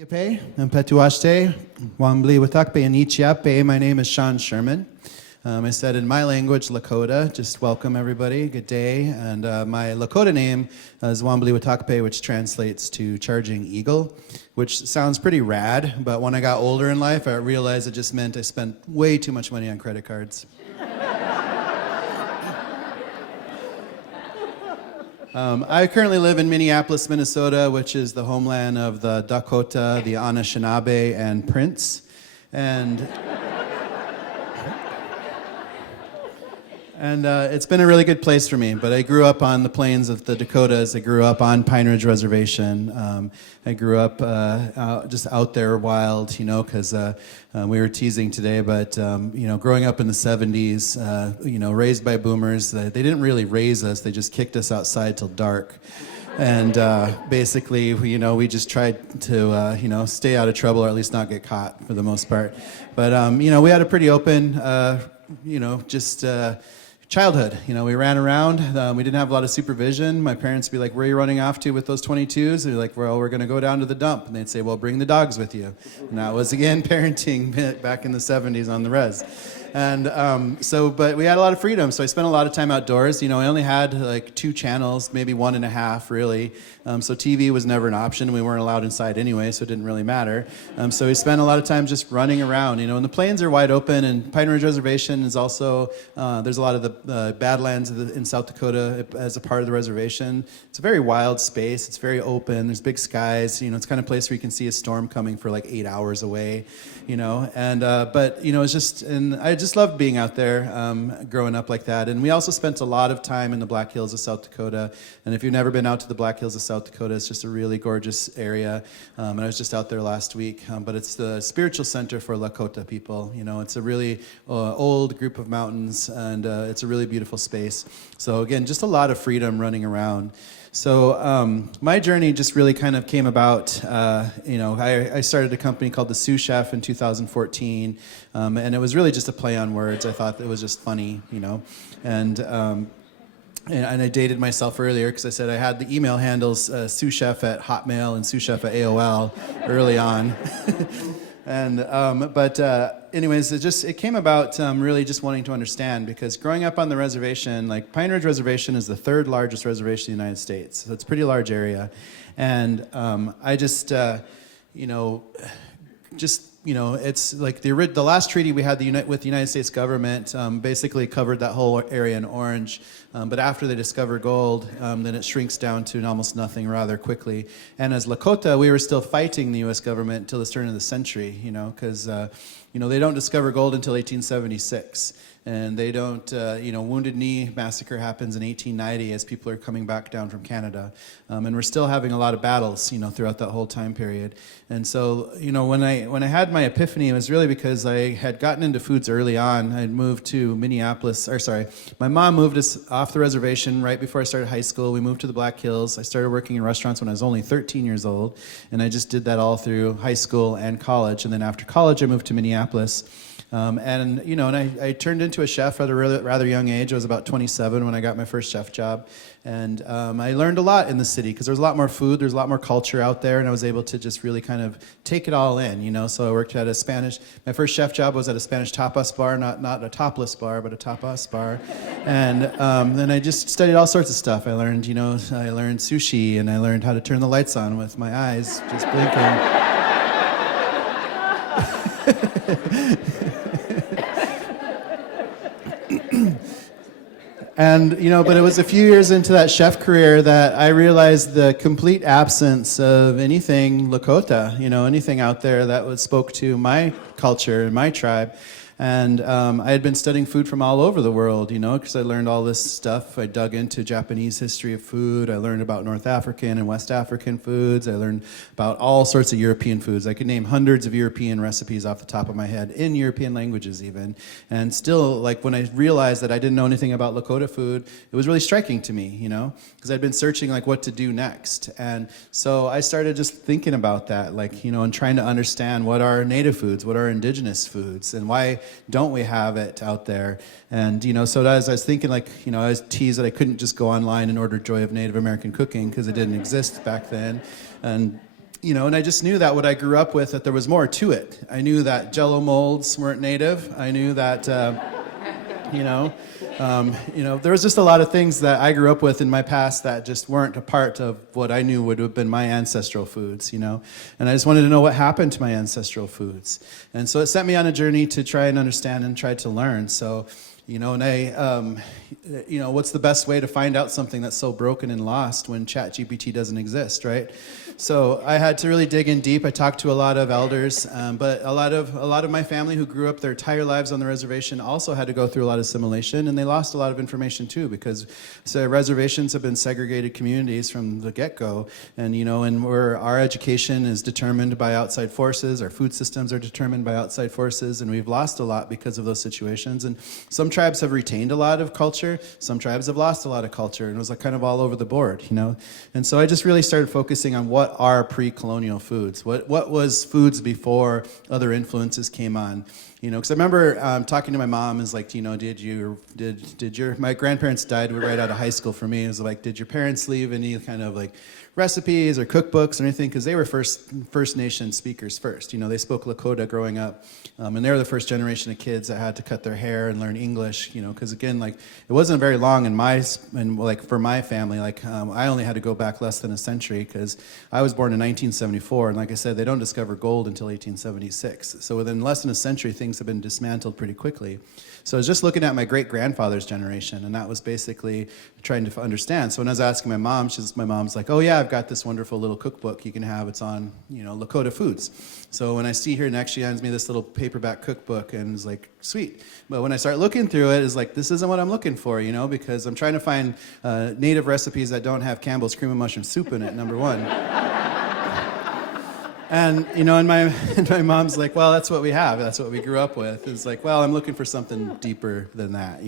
Yipe, Mpetuashte, Wambli Watakpe, and Ichiape. My name is Sean Sherman. I said in my language, Lakota, just welcome everybody, good day. And my Lakota name is Wambli Watakpe, which translates to charging eagle, which sounds pretty rad, but when I got older in life, I realized it just meant I spent way too much money on credit cards. I currently live in Minneapolis, Minnesota, which is the homeland of the Dakota, the Anishinaabe, and Prince. And it's been a really good place for me. But I grew up on the plains of the Dakotas. I grew up on Pine Ridge Reservation. I grew up just out there wild, because we were teasing today. But, growing up in the 70s, raised by boomers, they didn't really raise us. They just kicked us outside till dark. And basically, we just tried to, stay out of trouble or at least not get caught for the most part. But, we had a pretty open, childhood. We ran around. We didn't have a lot of supervision. My parents would be like, where are you running off to with those 22s? They'd be like, well, we're going to go down to the dump. And they'd say, well, bring the dogs with you. And that was, again, parenting back in the 70s on the res. And but we had a lot of freedom. So I spent a lot of time outdoors. I only had like 2 channels, maybe 1.5 really. So TV was never an option. We weren't allowed inside anyway, so it didn't really matter. So we spent a lot of time just running around. And the plains are wide open, and Pine Ridge Reservation is also, there's a lot of the Badlands in South Dakota as a part of the reservation. It's a very wild space. It's very open. There's big skies. It's kind of place where you can see a storm coming for like 8 hours away. It's just, and I just loved being out there, growing up like that. And we also spent a lot of time in the Black Hills of South Dakota. And if you've never been out to the Black Hills of South Dakota, it's just a really gorgeous area. And I was just out there last week. But it's the spiritual center for Lakota people. It's a really old group of mountains, and it's a really beautiful space. So again, just a lot of freedom running around. So my journey just really kind of came about, I started a company called the Sioux Chef in 2014, and it was really just a play on words. I thought it was just funny, and I dated myself earlier because I said I had the email handles Sioux Chef at Hotmail and Sioux Chef at AOL early on. And anyways, it came about really just wanting to understand, because growing up on the reservation, like Pine Ridge Reservation is the 3rd largest reservation in the United States, so it's a pretty large area, and I just it's like the last treaty we had with the United States government basically covered that whole area in orange. But after they discover gold, then it shrinks down to almost nothing rather quickly. And as Lakota, we were still fighting the U.S. government until the turn of the century, because they don't discover gold until 1876. And they don't, Wounded Knee Massacre happens in 1890 as people are coming back down from Canada. And we're still having a lot of battles, throughout that whole time period. And so, when I had my epiphany, it was really because I had gotten into foods early on. I had moved to my mom moved us off the reservation right before I started high school. We moved to the Black Hills. I started working in restaurants when I was only 13 years old. And I just did that all through high school and college. And then after college, I moved to Minneapolis. I turned into a chef at a rather young age. I was about 27 when I got my first chef job. And I learned a lot in the city because there's a lot more food, there's a lot more culture out there, and I was able to just really kind of take it all in, So I worked at my first chef job was at a Spanish tapas bar, not a topless bar, but a tapas bar. And then I just studied all sorts of stuff. I learned, I learned sushi, and I learned how to turn the lights on with my eyes, just blinking. And, but it was a few years into that chef career that I realized the complete absence of anything Lakota, anything out there that spoke to my culture and my tribe. And I had been studying food from all over the world, because I learned all this stuff. I dug into Japanese history of food. I learned about North African and West African foods. I learned about all sorts of European foods. I could name hundreds of European recipes off the top of my head, in European languages even. And still, like when I realized that I didn't know anything about Lakota food, it was really striking to me, because I'd been searching like what to do next. And so I started just thinking about that, and trying to understand what are native foods, what are indigenous foods, and why don't we have it out there? And, so as I was thinking, I was teased that I couldn't just go online and order Joy of Native American Cooking because it didn't exist back then. And and I just knew that what I grew up with, that there was more to it. I knew that Jello molds weren't native. I knew that, there was just a lot of things that I grew up with in my past that just weren't a part of what I knew would have been my ancestral foods, and I just wanted to know what happened to my ancestral foods. And so it sent me on a journey to try and understand and try to learn. So, what's the best way to find out something that's so broken and lost when ChatGPT doesn't exist, right? So I had to really dig in deep. I talked to a lot of elders, but a lot of my family who grew up their entire lives on the reservation also had to go through a lot of assimilation, and they lost a lot of information too, because reservations have been segregated communities from the get-go, and where our education is determined by outside forces, our food systems are determined by outside forces, and we've lost a lot because of those situations. And some tribes have retained a lot of culture, some tribes have lost a lot of culture, and it was kind of all over the board, And so I just really started focusing on what are pre-colonial foods, what was foods before other influences came on. Because I remember talking to my mom, is like, my grandparents died right out of high school for me. It was like, did your parents leave any kind of like recipes or cookbooks or anything? Because they were First Nation speakers first. They spoke Lakota growing up, and they were the first generation of kids that had to cut their hair and learn English. Because again, like it wasn't very long for my family. I only had to go back less than a century because I was born in 1974, and like I said, they don't discover gold until 1876. So within less than a century, things have been dismantled pretty quickly. So I was just looking at my great-grandfather's generation, and that was basically trying to understand. So when I was asking my mom, my mom's like, oh yeah, I've got this wonderful little cookbook you can have. It's on, Lakota foods. So when I see her next, she hands me this little paperback cookbook, and it's like, sweet. But when I start looking through it, it's like, this isn't what I'm looking for, because I'm trying to find native recipes that don't have Campbell's cream of mushroom soup in it, number one. And, and my mom's like, well, that's what we have. That's what we grew up with. It's like, well, I'm looking for something deeper than that,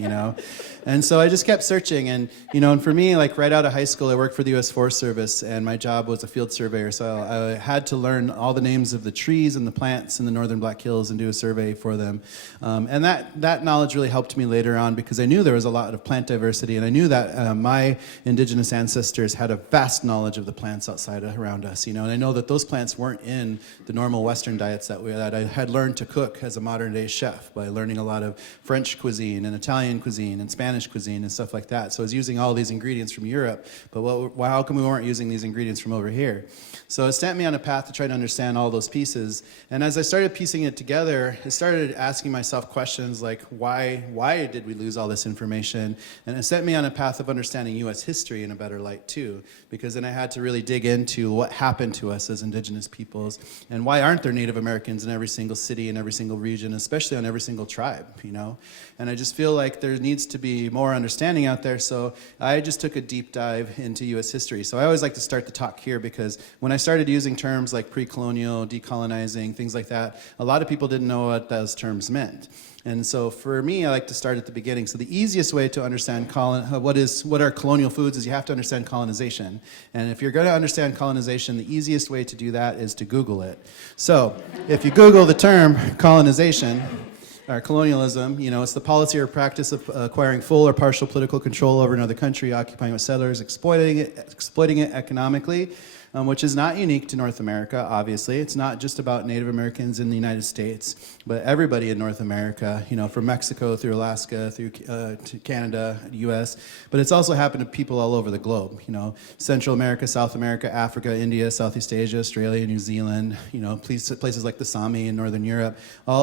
And so I just kept searching. And, and for me, like right out of high school, I worked for the U.S. Forest Service, and my job was a field surveyor. So I had to learn all the names of the trees and the plants in the northern Black Hills and do a survey for them. And that knowledge really helped me later on, because I knew there was a lot of plant diversity, and I knew that my indigenous ancestors had a vast knowledge of the plants outside around us, and I know that those plants weren't in the normal Western diets that I had learned to cook as a modern-day chef by learning a lot of French cuisine and Italian cuisine and Spanish cuisine and stuff like that. So I was using all these ingredients from Europe, but how come we weren't using these ingredients from over here? So it sent me on a path to try to understand all those pieces. And as I started piecing it together, I started asking myself questions like, why did we lose all this information? And it set me on a path of understanding U.S. history in a better light too, because then I had to really dig into what happened to us as indigenous peoples, and why aren't there Native Americans in every single city, in every single region, especially on every single tribe, And I just feel like there needs to be more understanding out there, so I just took a deep dive into U.S. history. So I always like to start the talk here, because when I started using terms like pre-colonial, decolonizing, things like that, a lot of people didn't know what those terms meant. And so for me, I like to start at the beginning. So the easiest way to understand what are colonial foods is you have to understand colonization. And if you're going to understand colonization, the easiest way to do that is to Google it. So if you Google the term colonization, or colonialism, it's the policy or practice of acquiring full or partial political control over another country, occupying with settlers, exploiting it economically, which is not unique to North America, obviously. It's not just about Native Americans in the United States, but everybody in North America, from Mexico through Alaska, through to Canada, U.S., but it's also happened to people all over the globe, Central America, South America, Africa, India, Southeast Asia, Australia, New Zealand, places like the Sami in Northern Europe.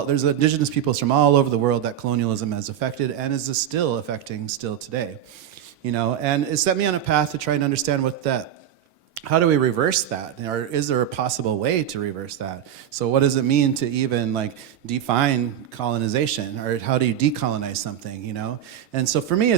There's indigenous peoples from all over the world that colonialism has affected and is still affecting today, and it set me on a path to try and understand how do we reverse that? Or is there a possible way to reverse that? So what does it mean to even define colonization? Or how do you decolonize something, And so for me,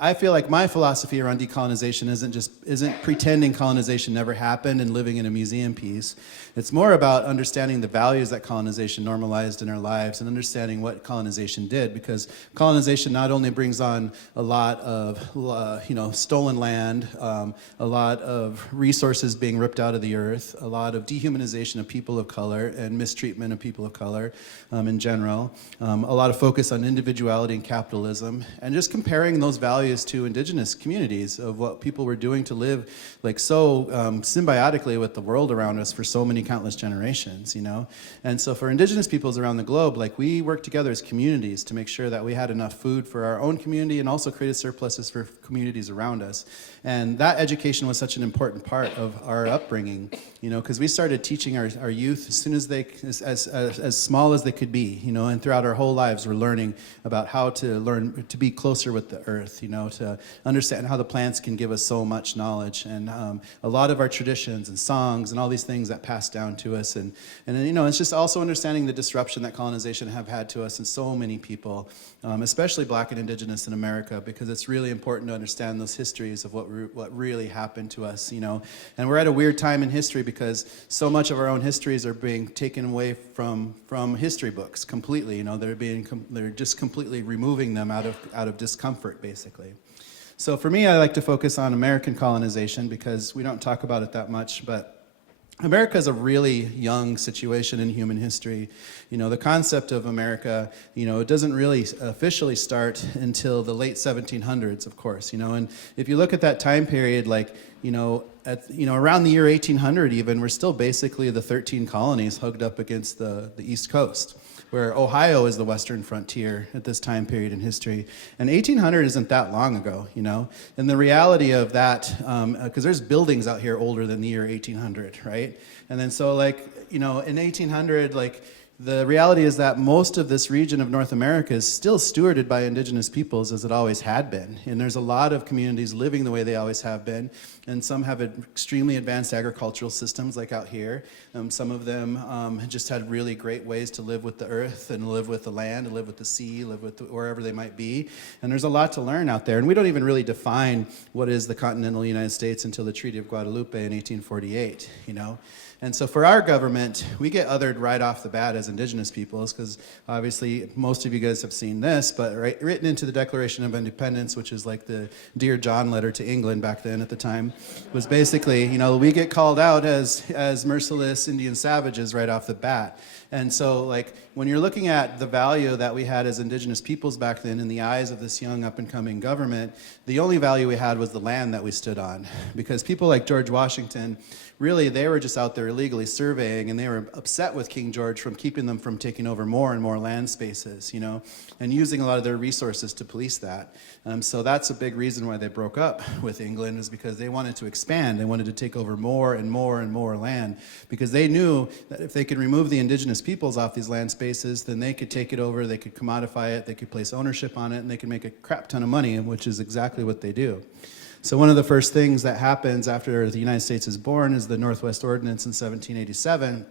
I feel like my philosophy around decolonization isn't pretending colonization never happened and living in a museum piece. It's more about understanding the values that colonization normalized in our lives and understanding what colonization did, because colonization not only brings on a lot of stolen land, a lot of resources being ripped out of the earth, a lot of dehumanization of people of color and mistreatment of people of color in general, a lot of focus on individuality and capitalism, and just comparing those values to indigenous communities of what people were doing to live like so symbiotically with the world around us for so many countless generations, you know? And so for indigenous peoples around the globe, like we work together as communities to make sure that we had enough food for our own community and also created surpluses for communities around us. And that education was such an important part of our upbringing, you know, because we started teaching our youth as soon as they, as small as they could be, you know, and throughout our whole lives we're learning about how to learn to be closer with the earth, you know, to understand how the plants can give us so much knowledge, and a lot of our traditions and songs and all these things that pass down to us, and you know, it's just also understanding the disruption that colonization have had to us and so many people, especially Black and Indigenous in America, because it's really important to understand those histories of what really happened to us, you know. And we're at a weird time in history because so much of our own histories are being taken away from history books completely, you know. They're just completely removing them out of discomfort, basically. So for me, I like to focus on American colonization because we don't talk about it that much, but America is a really young situation in human history. You know, the concept of America, you know, it doesn't really officially start until the late 1700s, of course, you know. And if you look at that time period, like, you know, around the year 1800 even, we're still basically the 13 colonies hugged up against the East Coast, where Ohio is the western frontier at this time period in history. And 1800 isn't that long ago, you know? And the reality of that, because there's buildings out here older than the year 1800, right? And then so, like, you know, in 1800, like, the reality is that most of this region of North America is still stewarded by indigenous peoples, as it always had been. And there's a lot of communities living the way they always have been. And some have extremely advanced agricultural systems, like out here. Some of them just had really great ways to live with the earth and live with the land and live with the sea, live with wherever they might be. And there's a lot to learn out there. And we don't even really define what is the continental United States until the Treaty of Guadalupe in 1848, you know? And so for our government, we get othered right off the bat as indigenous peoples, because obviously most of you guys have seen this, but written into the Declaration of Independence, which is like the Dear John letter to England back then at the time, was basically, you know, we get called out as merciless Indian savages right off the bat. And so, like, when you're looking at the value that we had as indigenous peoples back then in the eyes of this young up-and-coming government, the only value we had was the land that we stood on. Because people like George Washington, really, they were just out there illegally surveying, and they were upset with King George from keeping them from taking over more and more land spaces, you know, and using a lot of their resources to police that. So that's a big reason why they broke up with England, is because they wanted to expand. They wanted to take over more and more and more land, because they knew that if they could remove the indigenous peoples off these land spaces, then they could take it over, they could commodify it, they could place ownership on it, and they could make a crap ton of money, which is exactly what they do. So one of the first things that happens after the United States is born is the Northwest Ordinance in 1787,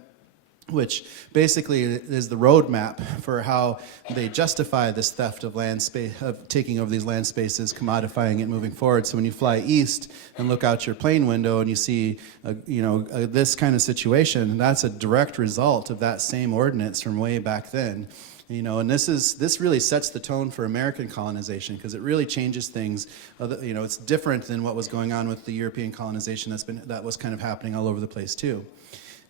which basically is the roadmap for how they justify this theft of land space, of taking over these land spaces, commodifying it, moving forward. So when you fly east and look out your plane window and you see, this kind of situation, that's a direct result of that same ordinance from way back then. You know, and this really sets the tone for American colonization, because it really changes things. You know, it's different than what was going on with the European colonization that was kind of happening all over the place too.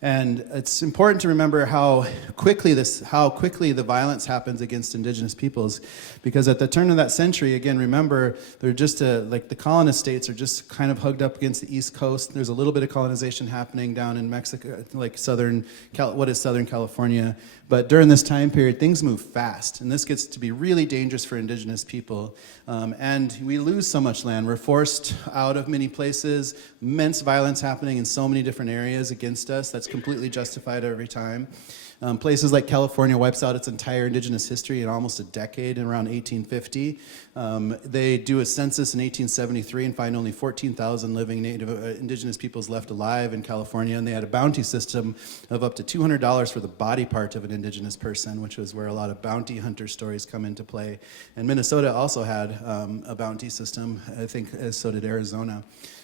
And it's important to remember how quickly the violence happens against indigenous peoples, because at the turn of that century, again, remember, they're just like the colonist states are just kind of hugged up against the East Coast. There's a little bit of colonization happening down in Mexico, like Southern California. But during this time period, things move fast, and this gets to be really dangerous for indigenous people. And we lose so much land. We're forced out of many places, immense violence happening in so many different areas against us. That's completely justified every time. Places like California wipes out its entire indigenous history in almost a decade, in around 1850. They do a census in 1873 and find only 14,000 living indigenous peoples left alive in California, and they had a bounty system of up to $200 for the body part of an indigenous person, which was where a lot of bounty hunter stories come into play. And Minnesota also had a bounty system, I think, so did Arizona.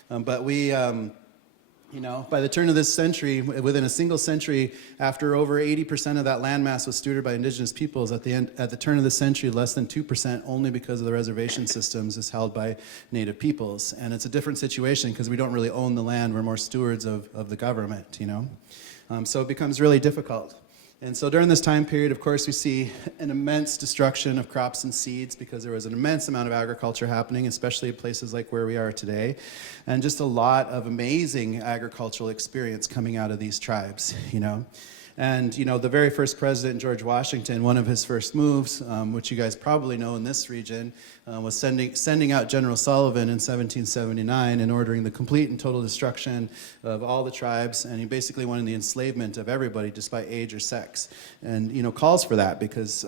But we... by the turn of this century, within a single century, after over 80% of that landmass was stewarded by indigenous peoples, at the turn of the century, less than 2%, only because of the reservation systems, is held by native peoples. And it's a different situation because we don't really own the land. We're more stewards of the government, So it becomes really difficult. And so during this time period, of course, we see an immense destruction of crops and seeds because there was an immense amount of agriculture happening, especially in places like where we are today, and just a lot of amazing agricultural experience coming out of these tribes, you know. And, you know, the very first president, George Washington, one of his first moves, which you guys probably know in this region, was sending out General Sullivan in 1779 and ordering the complete and total destruction of all the tribes. And he basically wanted the enslavement of everybody, despite age or sex. And, you know, calls for that because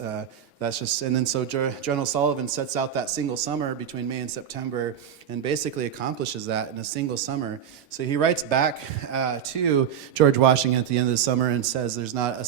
that's just, and then so General Sullivan sets out that single summer between May and September and basically accomplishes that in a single summer. So he writes back to George Washington at the end of the summer and says there's not a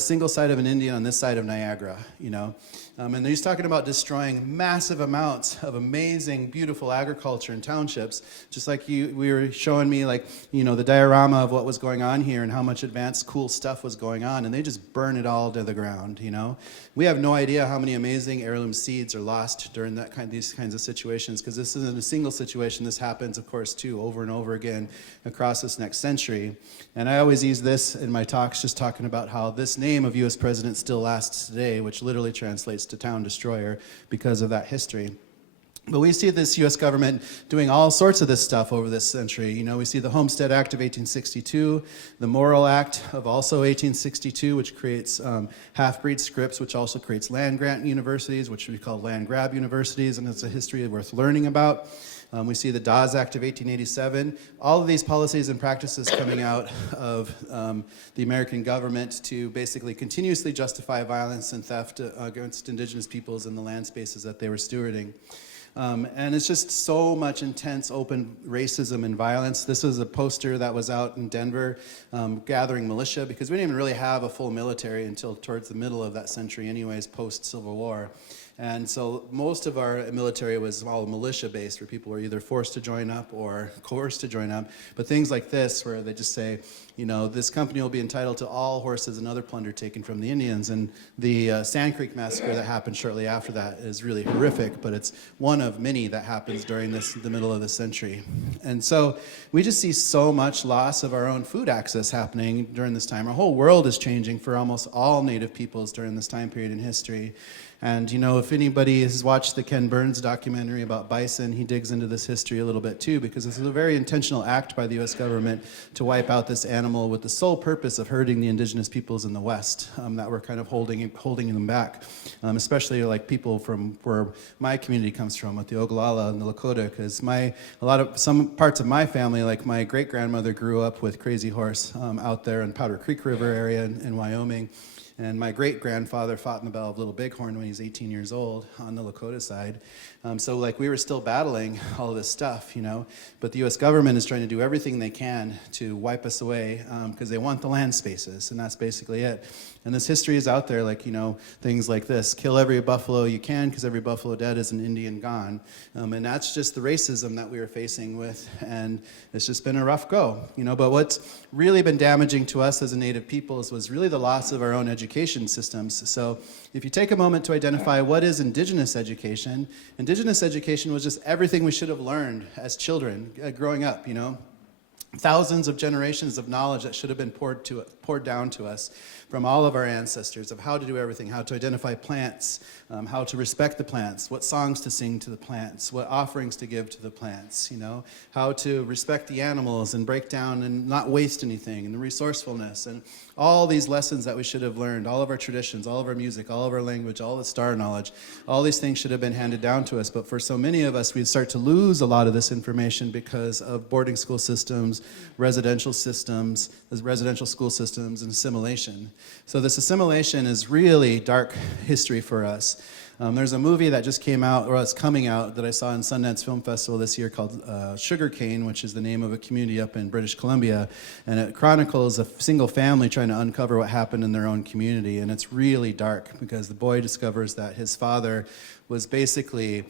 single site of an Indian on this side of Niagara, you know. And he's talking about destroying massive amounts of amazing, beautiful agriculture and townships, just like we were showing me, like, you know, the diorama of what was going on here and how much advanced, cool stuff was going on, and they just burn it all to the ground, you know. We have no idea how many amazing heirloom seeds are lost during these kinds of situations, because this isn't a single situation. This happens, of course, too, over and over again across this next century. And I always use this in my talks, just talking about how this name of U.S. president still lasts today, which literally translates to town destroyer because of that history. But we see this U.S. government doing all sorts of this stuff over this century. You know, we see the Homestead Act of 1862, the Morrill Act of also 1862, which creates half-breed scripts, which also creates land-grant universities, which we call land-grab universities, and it's a history worth learning about. We see the Dawes Act of 1887. All of these policies and practices coming out of the American government to basically continuously justify violence and theft against indigenous peoples in the land spaces that they were stewarding. And it's just so much intense, open racism and violence. This was a poster that was out in Denver gathering militia, because we didn't even really have a full military until towards the middle of that century anyways, post-Civil War. And so most of our military was all militia-based, where people were either forced to join up or coerced to join up. But things like this, where they just say, you know, this company will be entitled to all horses and other plunder taken from the Indians. And the Sand Creek Massacre that happened shortly after that is really horrific, but it's one of many that happens during the middle of the century. And so we just see so much loss of our own food access happening during this time. Our whole world is changing for almost all Native peoples during this time period in history. And, you know, if anybody has watched the Ken Burns documentary about bison, he digs into this history a little bit too, because this is a very intentional act by the U.S. government to wipe out this animal with the sole purpose of hurting the indigenous peoples in the West that were kind of holding them back, especially like people from where my community comes from, with the Oglala and the Lakota, because some parts of my family, like my great-grandmother grew up with Crazy Horse out there in Powder Creek River area in Wyoming. And my great-grandfather fought in the Battle of Little Bighorn when he was 18 years old on the Lakota side. So like we were still battling all of this stuff, you know. But the U.S. government is trying to do everything they can to wipe us away because they want the land spaces, and that's basically it. And this history is out there, like, you know, things like this. Kill every buffalo you can, because every buffalo dead is an Indian gone. And that's just the racism that we were facing with. And it's just been a rough go, you know. But what's really been damaging to us as a Native peoples was really the loss of our own education systems. So if you take a moment to identify what is Indigenous education was just everything we should have learned as children growing up, you know. Thousands of generations of knowledge that should have been poured down to us from all of our ancestors of how to do everything, how to identify plants, how to respect the plants, what songs to sing to the plants, what offerings to give to the plants, you know, how to respect the animals and break down and not waste anything, and the resourcefulness, and all these lessons that we should have learned, all of our traditions, all of our music, all of our language, all the star knowledge, all these things should have been handed down to us. But for so many of us, we start to lose a lot of this information because of boarding school systems, residential school systems, and assimilation. So this assimilation is really dark history for us. There's a movie that just came out, or it's coming out, that I saw in Sundance Film Festival this year called Sugarcane, which is the name of a community up in British Columbia. And it chronicles a single family trying to uncover what happened in their own community. And it's really dark because the boy discovers that his father was basically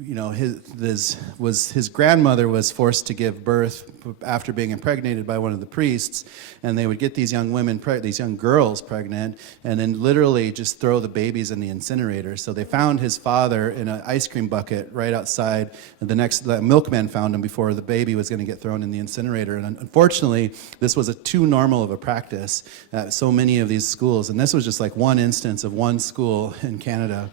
his grandmother was forced to give birth after being impregnated by one of the priests, and they would get these young women, these young girls pregnant, and then literally just throw the babies in the incinerator. So they found his father in an ice cream bucket right outside, and the milkman found him before the baby was going to get thrown in the incinerator. And unfortunately, this was too normal of a practice at so many of these schools, and this was just like one instance of one school in Canada.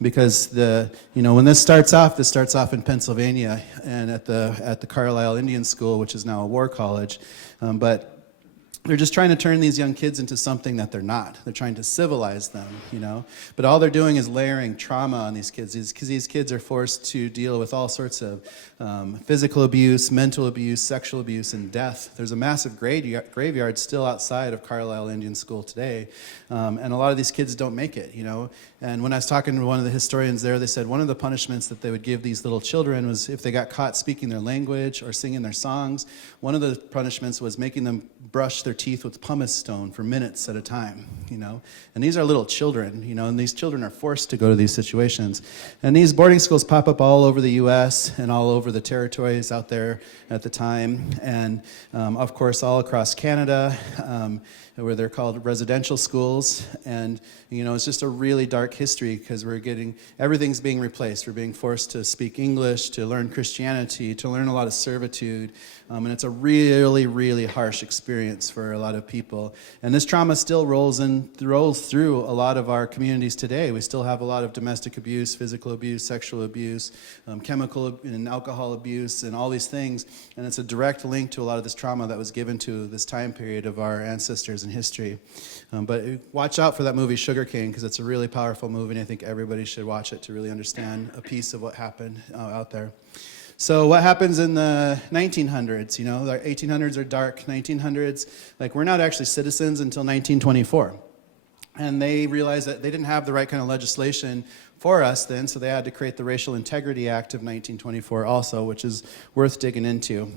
Because when this starts off in Pennsylvania and at the Carlisle Indian School, which is now a war college, but they're just trying to turn these young kids into something that they're not. They're trying to civilize them, But all they're doing is layering trauma on these kids, because these kids are forced to deal with all sorts of physical abuse, mental abuse, sexual abuse, and death. There's a massive graveyard still outside of Carlisle Indian School today, and a lot of these kids don't make it, And when I was talking to one of the historians there, they said one of the punishments that they would give these little children was if they got caught speaking their language or singing their songs, one of the punishments was making them brush their teeth with pumice stone for minutes at a time, And these are little children, and these children are forced to go to these situations. And these boarding schools pop up all over the U.S. and all over the territories out there at the time, and of course all across Canada, where they're called residential schools. And it's just a really dark history, because everything's being replaced. We're being forced to speak English, to learn Christianity, to learn a lot of servitude, and it's a really, really harsh experience for a lot of people. And this trauma still rolls through a lot of our communities today. We still have a lot of domestic abuse, physical abuse, sexual abuse, chemical and alcohol abuse, and all these things. And it's a direct link to a lot of this trauma that was given to this time period of our ancestors in history. But watch out for that movie Sugarcane, because it's a really powerful movie, and I think everybody should watch it to really understand a piece of what happened out there. So what happens in the 1900s? The 1800s are dark. 1900s, we're not actually citizens until 1924. And they realized that they didn't have the right kind of legislation for us then, so they had to create the Racial Integrity Act of 1924 also, which is worth digging into.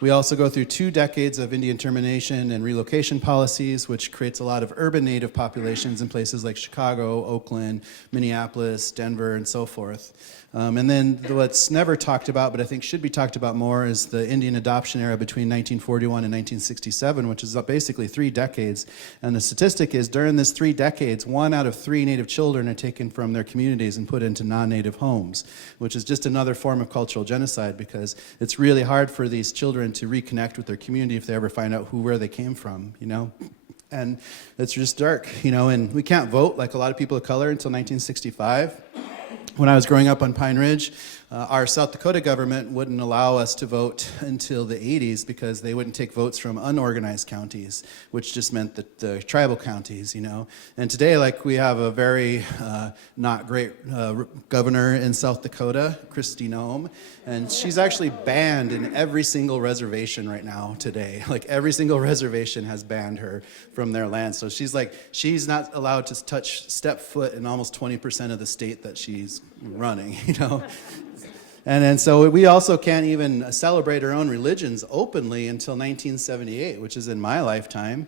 We also go through 2 decades of Indian termination and relocation policies, which creates a lot of urban native populations in places like Chicago, Oakland, Minneapolis, Denver, and so forth. And then what's never talked about, but I think should be talked about more, is the Indian adoption era between 1941 and 1967, which is basically 3 decades. And the statistic is during this 3 decades, 1 out of 3 Native children are taken from their communities and put into non-Native homes, which is just another form of cultural genocide, because it's really hard for these children to reconnect with their community if they ever find out where they came from, And it's just dark, and we can't vote like a lot of people of color until 1965. When I was growing up on Pine Ridge, our South Dakota government wouldn't allow us to vote until the 80s, because they wouldn't take votes from unorganized counties, which just meant the tribal counties, And today, we have a very not great governor in South Dakota, Kristi Noem, and she's actually banned in every single reservation right now today. Every single reservation has banned her from their land. So she's not allowed to step foot in almost 20% of the state that she's running, And so we also can't even celebrate our own religions openly until 1978, which is in my lifetime.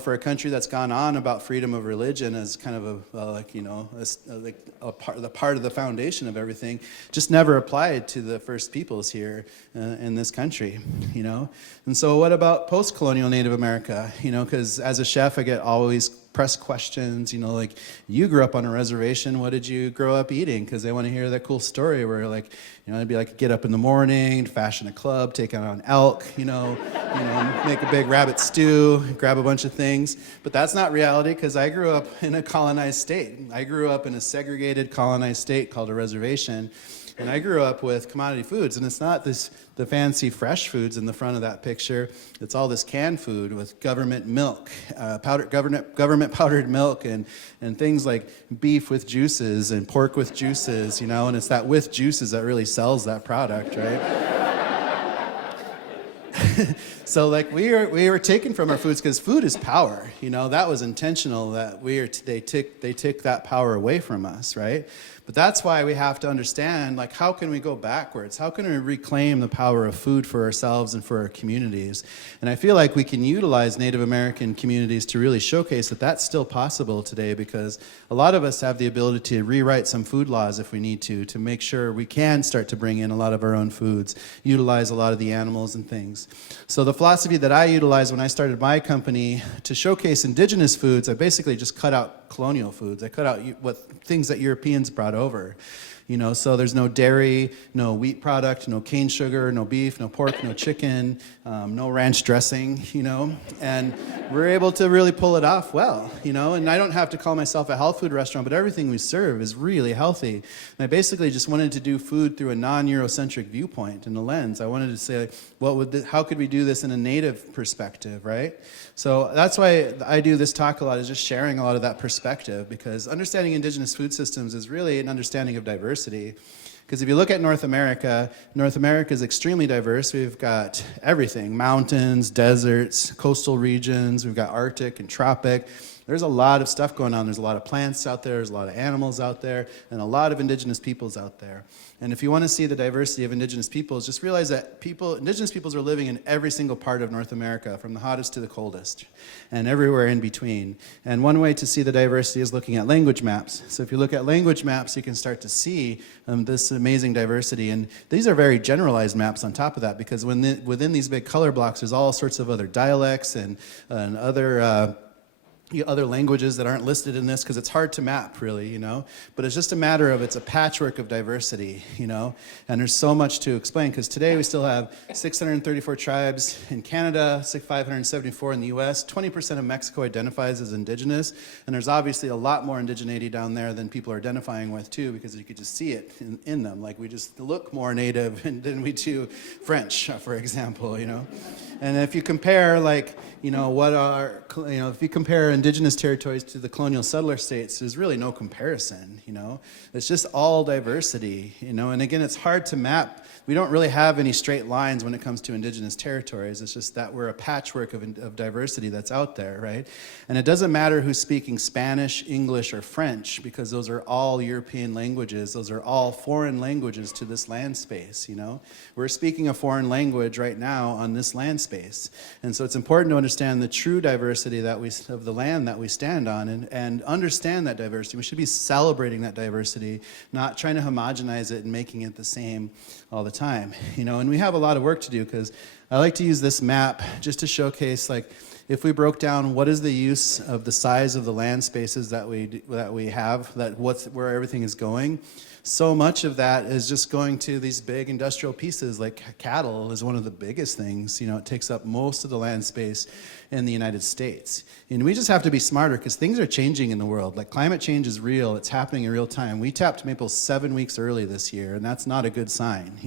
For a country that's gone on about freedom of religion as kind of the part of the foundation of everything, just never applied to the first peoples here in this country, And so what about post-colonial Native America? Because as a chef, I get always press questions, you grew up on a reservation, what did you grow up eating? Because they want to hear that cool story where it'd be get up in the morning, fashion a club, take out an elk, make a big rabbit stew, grab a bunch of things. But that's not reality, because I grew up in a colonized state. I grew up in a segregated colonized state called a reservation. And I grew up with commodity foods, and it's not the fancy fresh foods in the front of that picture. It's all this canned food with government milk, government powdered milk, and things like beef with juices and pork with juices, and it's that with juices that really sells that product, right? So like we were taken from our foods because food is power. That was intentional. That they took that power away from us, right? But that's why we have to understand, like, how can we go backwards? How can we reclaim the power of food for ourselves and for our communities? And I feel like we can utilize Native American communities to really showcase that that's still possible today, because a lot of us have the ability to rewrite some food laws if we need to make sure we can start to bring in a lot of our own foods, utilize a lot of the animals and things. So the philosophy that I utilized when I started my company to showcase indigenous foods, I basically just cut out colonial foods. I cut out things that Europeans brought over. So there's no dairy, no wheat product, no cane sugar, no beef, no pork, no chicken, no ranch dressing, and we're able to really pull it off well, and I don't have to call myself a health food restaurant, but everything we serve is really healthy. And I basically just wanted to do food through a non-Eurocentric viewpoint and a lens. I wanted to say, how could we do this in a native perspective, right? So that's why I do this talk a lot, is just sharing a lot of that perspective, because understanding indigenous food systems is really an understanding of diversity. Because if you look at North America is extremely diverse. We've got everything: mountains, deserts, coastal regions. We've got Arctic and tropic. There's a lot of stuff going on. There's a lot of plants out there. There's a lot of animals out there, and a lot of indigenous peoples out there. And if you want to see the diversity of indigenous peoples, just realize that indigenous peoples are living in every single part of North America, from the hottest to the coldest, and everywhere in between. And one way to see the diversity is looking at language maps. So if you look at language maps, you can start to see this amazing diversity. And these are very generalized maps on top of that, because within these big color blocks, there's all sorts of other dialects and other languages that aren't listed in this, because it's hard to map, really, But it's just a matter of, it's a patchwork of diversity, And there's so much to explain, because today we still have 634 tribes in Canada, 574 in the U.S. 20% of Mexico identifies as indigenous, and there's obviously a lot more indigeneity down there than people are identifying with, too, because you could just see it in them. Like, we just look more native than we do French, for example, And if you compare, if you compare indigenous territories to the colonial settler states, there's really no comparison, It's just all diversity, And again, it's hard to map. We don't really have any straight lines when it comes to indigenous territories. It's just that we're a patchwork of diversity that's out there, right? And it doesn't matter who's speaking Spanish, English, or French, because those are all European languages. Those are all foreign languages to this land space, We're speaking a foreign language right now on this land space. And so it's important to understand the true diversity of the land that we stand on, and understand that diversity. We should be celebrating that diversity, not trying to homogenize it and making it the same all the time, And we have a lot of work to do, because I like to use this map just to showcase, if we broke down what is the use of the size of the land spaces that we have, where everything is going. So much of that is just going to these big industrial pieces, like cattle is one of the biggest things. It takes up most of the land space in the United States. And we just have to be smarter, because things are changing in the world. Like, climate change is real. It's happening in real time. We tapped maples 7 weeks early this year, and that's not a good sign,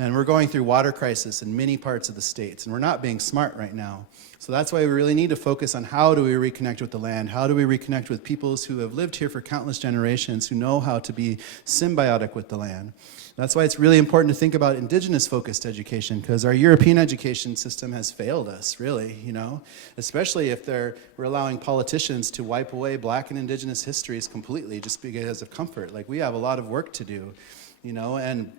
And we're going through water crisis in many parts of the states, and we're not being smart right now. So that's why we really need to focus on, how do we reconnect with the land? How do we reconnect with peoples who have lived here for countless generations, who know how to be symbiotic with the land? That's why it's really important to think about indigenous-focused education, because our European education system has failed us, really, Especially if we're allowing politicians to wipe away Black and indigenous histories completely just because of comfort. Like, we have a lot of work to do, and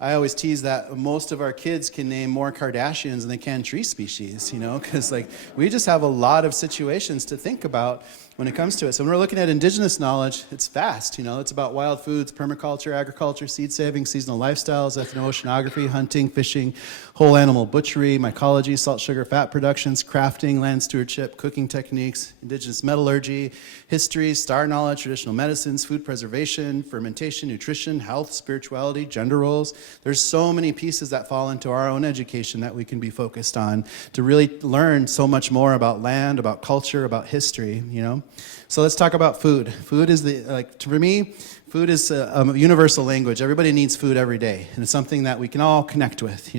I always tease that most of our kids can name more Kardashians than they can tree species, because we just have a lot of situations to think about when it comes to it. So when we're looking at indigenous knowledge, it's vast. It's about wild foods, permaculture, agriculture, seed saving, seasonal lifestyles, ethno-oceanography, hunting, fishing, whole animal butchery, mycology, salt, sugar, fat productions, crafting, land stewardship, cooking techniques, indigenous metallurgy, history, star knowledge, traditional medicines, food preservation, fermentation, nutrition, health, spirituality, gender roles. There's so many pieces that fall into our own education that we can be focused on to really learn so much more about land, about culture, about history, So let's talk about food. Food is for me, food is a universal language. Everybody needs food every day, and it's something that we can all connect with,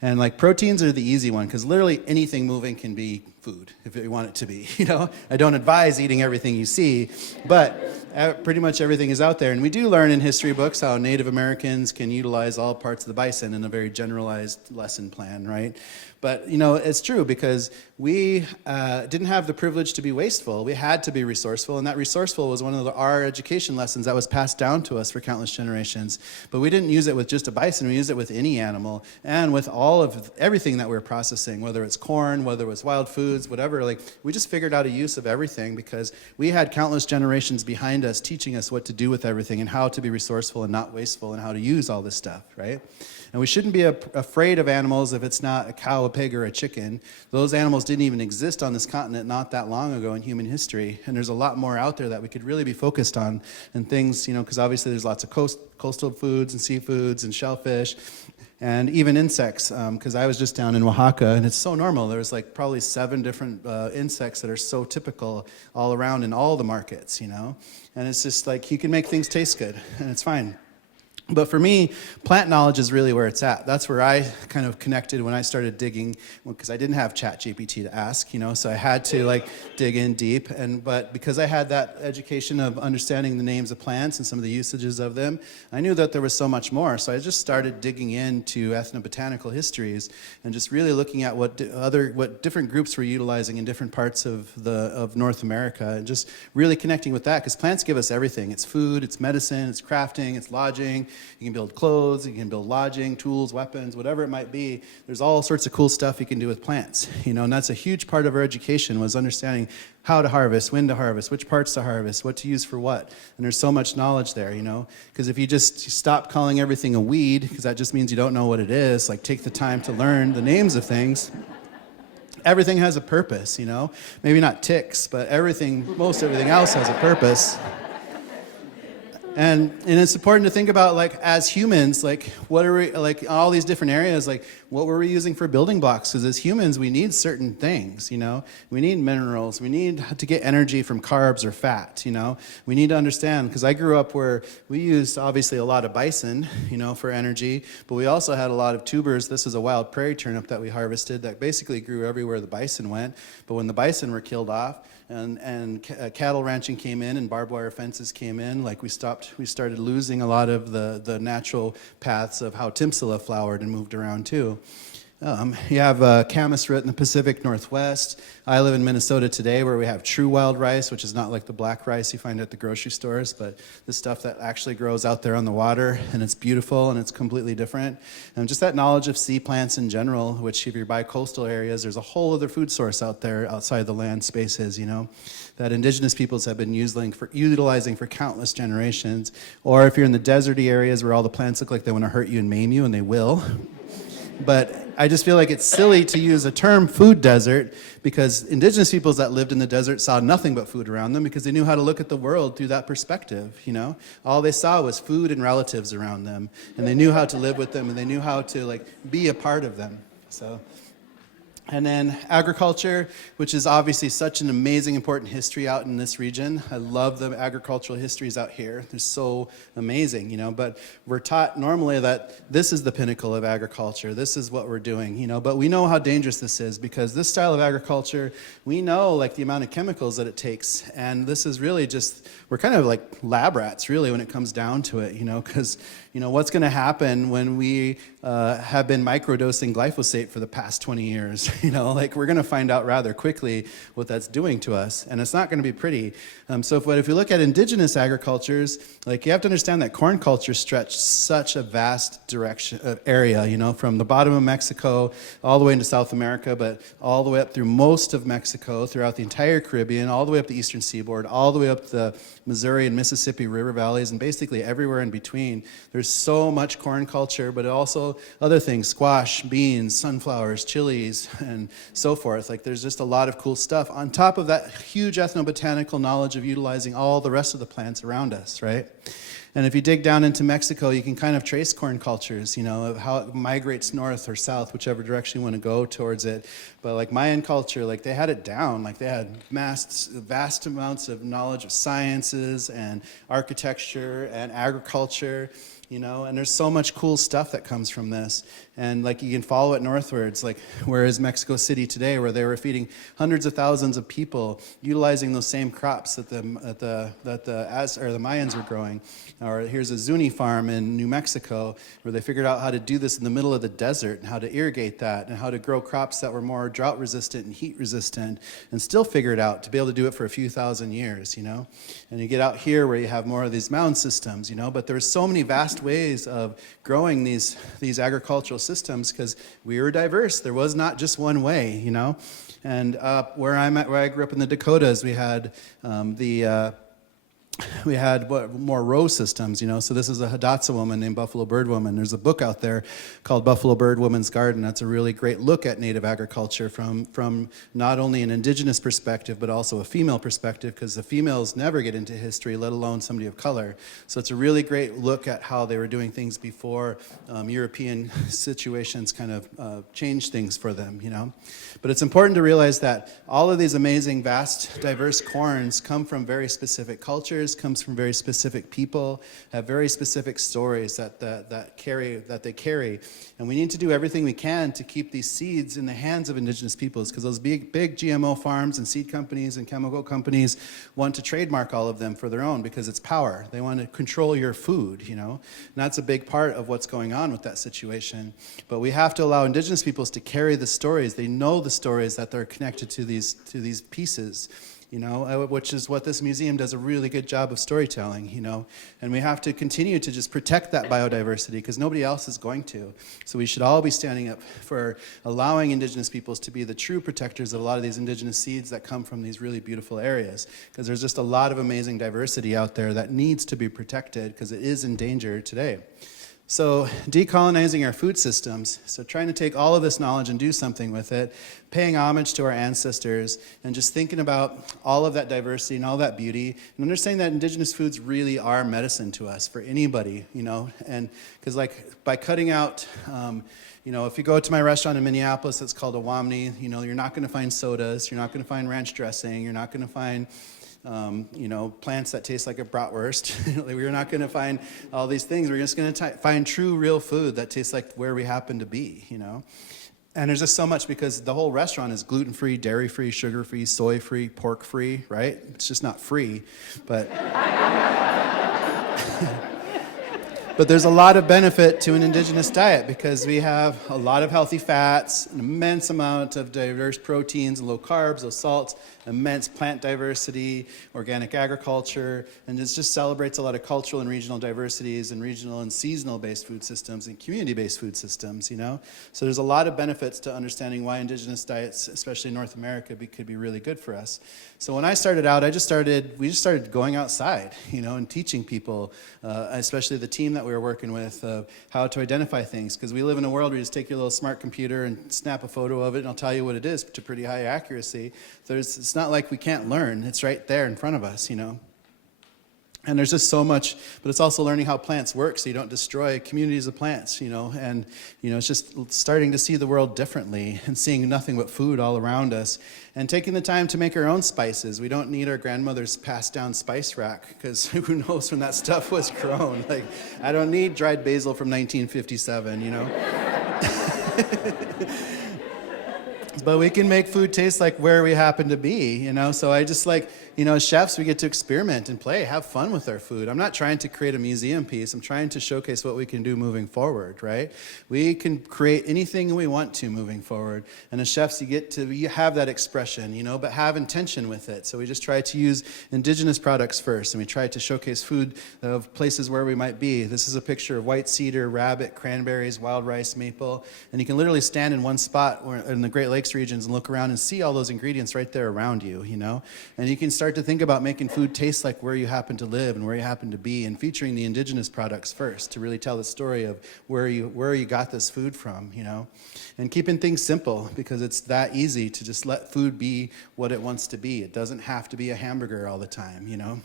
And proteins are the easy one, because literally anything moving can be food if you want it to be. I don't advise eating everything you see, but pretty much everything is out there. And we do learn in history books how Native Americans can utilize all parts of the bison in a very generalized lesson plan, right? But, it's true because we didn't have the privilege to be wasteful. We had to be resourceful, and that resourceful was one of our education lessons that was passed down to us for countless generations. But we didn't use it with just a bison. We used it with any animal and with all of everything that we were processing, whether it's corn, whether it was wild foods, whatever. We just figured out a use of everything because we had countless generations behind us teaching us what to do with everything and how to be resourceful and not wasteful and how to use all this stuff, right? And we shouldn't be afraid of animals if it's not a cow, a pig, or a chicken. Those animals didn't even exist on this continent not that long ago in human history. And there's a lot more out there that we could really be focused on and things, because obviously there's lots of coastal foods and seafoods and shellfish and even insects. Because I was just down in Oaxaca, and it's so normal. There's probably 7 different insects that are so typical all around in all the markets, And it's just you can make things taste good, and it's fine. But for me, plant knowledge is really where it's at. That's where I kind of connected when I started digging, because I didn't have ChatGPT to ask, so I had to dig in deep. But because I had that education of understanding the names of plants and some of the usages of them, I knew that there was so much more. So I just started digging into ethnobotanical histories and just really looking at what different groups were utilizing in different parts of North America, and just really connecting with that, because plants give us everything. It's food, it's medicine, it's crafting, it's lodging. You can build clothes, you can build lodging, tools, weapons, whatever it might be. There's all sorts of cool stuff you can do with plants, and that's a huge part of our education, was understanding how to harvest, when to harvest, which parts to harvest, what to use for what. And there's so much knowledge there, because if you just stop calling everything a weed, because that just means you don't know what it is, take the time to learn the names of things. Everything has a purpose, maybe not ticks, but most everything else has a purpose. And it's important to think about, as humans, what are we, all these different areas, what were we using for building blocks? Because as humans, we need certain things, We need minerals. We need to get energy from carbs or fat, We need to understand, because I grew up where we used, obviously, a lot of bison, for energy, but we also had a lot of tubers. This is a wild prairie turnip that we harvested that basically grew everywhere the bison went. But when the bison were killed off, and cattle ranching came in and barbed wire fences came in, we started losing a lot of the natural paths of how Timsala flowered and moved around too. You have camas root in the Pacific Northwest. I live in Minnesota today, where we have true wild rice, which is not like the black rice you find at the grocery stores, but the stuff that actually grows out there on the water, and it's beautiful and it's completely different. And just that knowledge of sea plants in general, which if you're by coastal areas, there's a whole other food source out there outside the land spaces, that indigenous peoples have been utilizing for countless generations. Or if you're in the deserty areas where all the plants look like they want to hurt you and maim you, and they will. But I just feel like it's silly to use the term food desert, because indigenous peoples that lived in the desert saw nothing but food around them, because they knew how to look at the world through that perspective, All they saw was food and relatives around them, and they knew how to live with them, and they knew how to be a part of them. And then agriculture, which is obviously such an amazing, important history out in this region. I love the agricultural histories out here. They're so amazing, But we're taught normally that this is the pinnacle of agriculture. This is what we're doing, But we know how dangerous this is, because this style of agriculture, we know the amount of chemicals that it takes. And this is really just, we're kind of like lab rats, really, when it comes down to it, Because, what's going to happen when we have been microdosing glyphosate for the past 20 years? We're going to find out rather quickly what that's doing to us, and it's not going to be pretty. So if you look at indigenous agricultures, you have to understand that corn culture stretched such a vast area, from the bottom of Mexico all the way into South America, but all the way up through most of Mexico, throughout the entire Caribbean, all the way up the eastern seaboard, all the way up the Missouri and Mississippi river valleys, and basically everywhere in between. There's so much corn culture, but also other things, squash, beans, sunflowers, chilies, and so forth. There's just a lot of cool stuff on top of that huge ethnobotanical knowledge of utilizing all the rest of the plants around us, right? And if you dig down into Mexico, you can kind of trace corn cultures, of how it migrates north or south, whichever direction you want to go towards it. But Mayan culture, they had it down. They had vast amounts of knowledge of sciences and architecture and agriculture. and there's so much cool stuff that comes from this. And like you can follow it northwards, like where is Mexico City today, where they were feeding hundreds of thousands of people, utilizing those same crops that the Mayans were growing. Or here's a Zuni farm in New Mexico, where they figured out how to do this in the middle of the desert, and how to irrigate that, and how to grow crops that were more drought resistant and heat resistant, and still figure it out to be able to do it for a few thousand years, And you get out here where you have more of these mound systems, but there's so many vast ways of growing these agricultural systems, because we were diverse. There was not just one way, And where I grew up in the Dakotas, we had more row systems, So this is a Hidatsa woman named Buffalo Bird Woman. There's a book out there called Buffalo Bird Woman's Garden. That's a really great look at native agriculture from not only an indigenous perspective, but also a female perspective, because the females never get into history, let alone somebody of color. So it's a really great look at how they were doing things before European situations kind of changed things for them, But it's important to realize that all of these amazing, vast, diverse corns come from very specific cultures, comes from very specific people, have very specific stories that they carry. And we need to do everything we can to keep these seeds in the hands of indigenous peoples, because those big GMO farms and seed companies and chemical companies want to trademark all of them for their own, because it's power. They want to control your food, And that's a big part of what's going on with that situation. But we have to allow indigenous peoples to carry the stories. They know the stories that they're connected to these pieces. Which is what this museum does a really good job of storytelling, And we have to continue to just protect that biodiversity, because nobody else is going to. So we should all be standing up for allowing indigenous peoples to be the true protectors of a lot of these indigenous seeds that come from these really beautiful areas, because there's just a lot of amazing diversity out there that needs to be protected, because it is in danger today. So decolonizing our food systems, so trying to take all of this knowledge and do something with it, paying homage to our ancestors, and just thinking about all of that diversity and all that beauty, and understanding that indigenous foods really are medicine to us, for anybody, and because by cutting out, if you go to my restaurant in Minneapolis, it's called a Wamni, you're not going to find sodas, you're not going to find ranch dressing, you're not going to find plants that taste like a bratwurst. We're not going to find all these things. We're just going to find true, real food that tastes like where we happen to be, And there's just so much, because the whole restaurant is gluten-free, dairy-free, sugar-free, soy-free, pork-free, right? It's just not free, but... But there's a lot of benefit to an indigenous diet, because we have a lot of healthy fats, an immense amount of diverse proteins and low carbs, low salts, immense plant diversity, organic agriculture, and it just celebrates a lot of cultural and regional diversities and regional and seasonal-based food systems and community-based food systems, So there's a lot of benefits to understanding why indigenous diets, especially in North America, could be really good for us. So when I started out, we just started going outside, and teaching people, especially the team that we were working with, how to identify things, because we live in a world where you just take your little smart computer and snap a photo of it, and I'll tell you what it is to pretty high accuracy. It's not like we can't learn. It's right there in front of us, And there's just so much, but it's also learning how plants work so you don't destroy communities of plants, and, it's just starting to see the world differently and seeing nothing but food all around us, and taking the time to make our own spices. We don't need our grandmother's passed down spice rack, because who knows when that stuff was grown. I don't need dried basil from 1957, But we can make food taste like where we happen to be, So I just as chefs, we get to experiment and play, have fun with our food. I'm not trying to create a museum piece. I'm trying to showcase what we can do moving forward, right? We can create anything we want to moving forward. And as chefs, you get to have that expression, but have intention with it. So we just try to use indigenous products first, and we try to showcase food of places where we might be. This is a picture of white cedar, rabbit, cranberries, wild rice, maple. And you can literally stand in one spot in the Great Lakes regions and look around and see all those ingredients right there around you, And you can start to think about making food taste like where you happen to live and where you happen to be, and featuring the indigenous products first to really tell the story of where you got this food from, And keeping things simple, because it's that easy to just let food be what it wants to be. It doesn't have to be a hamburger all the time,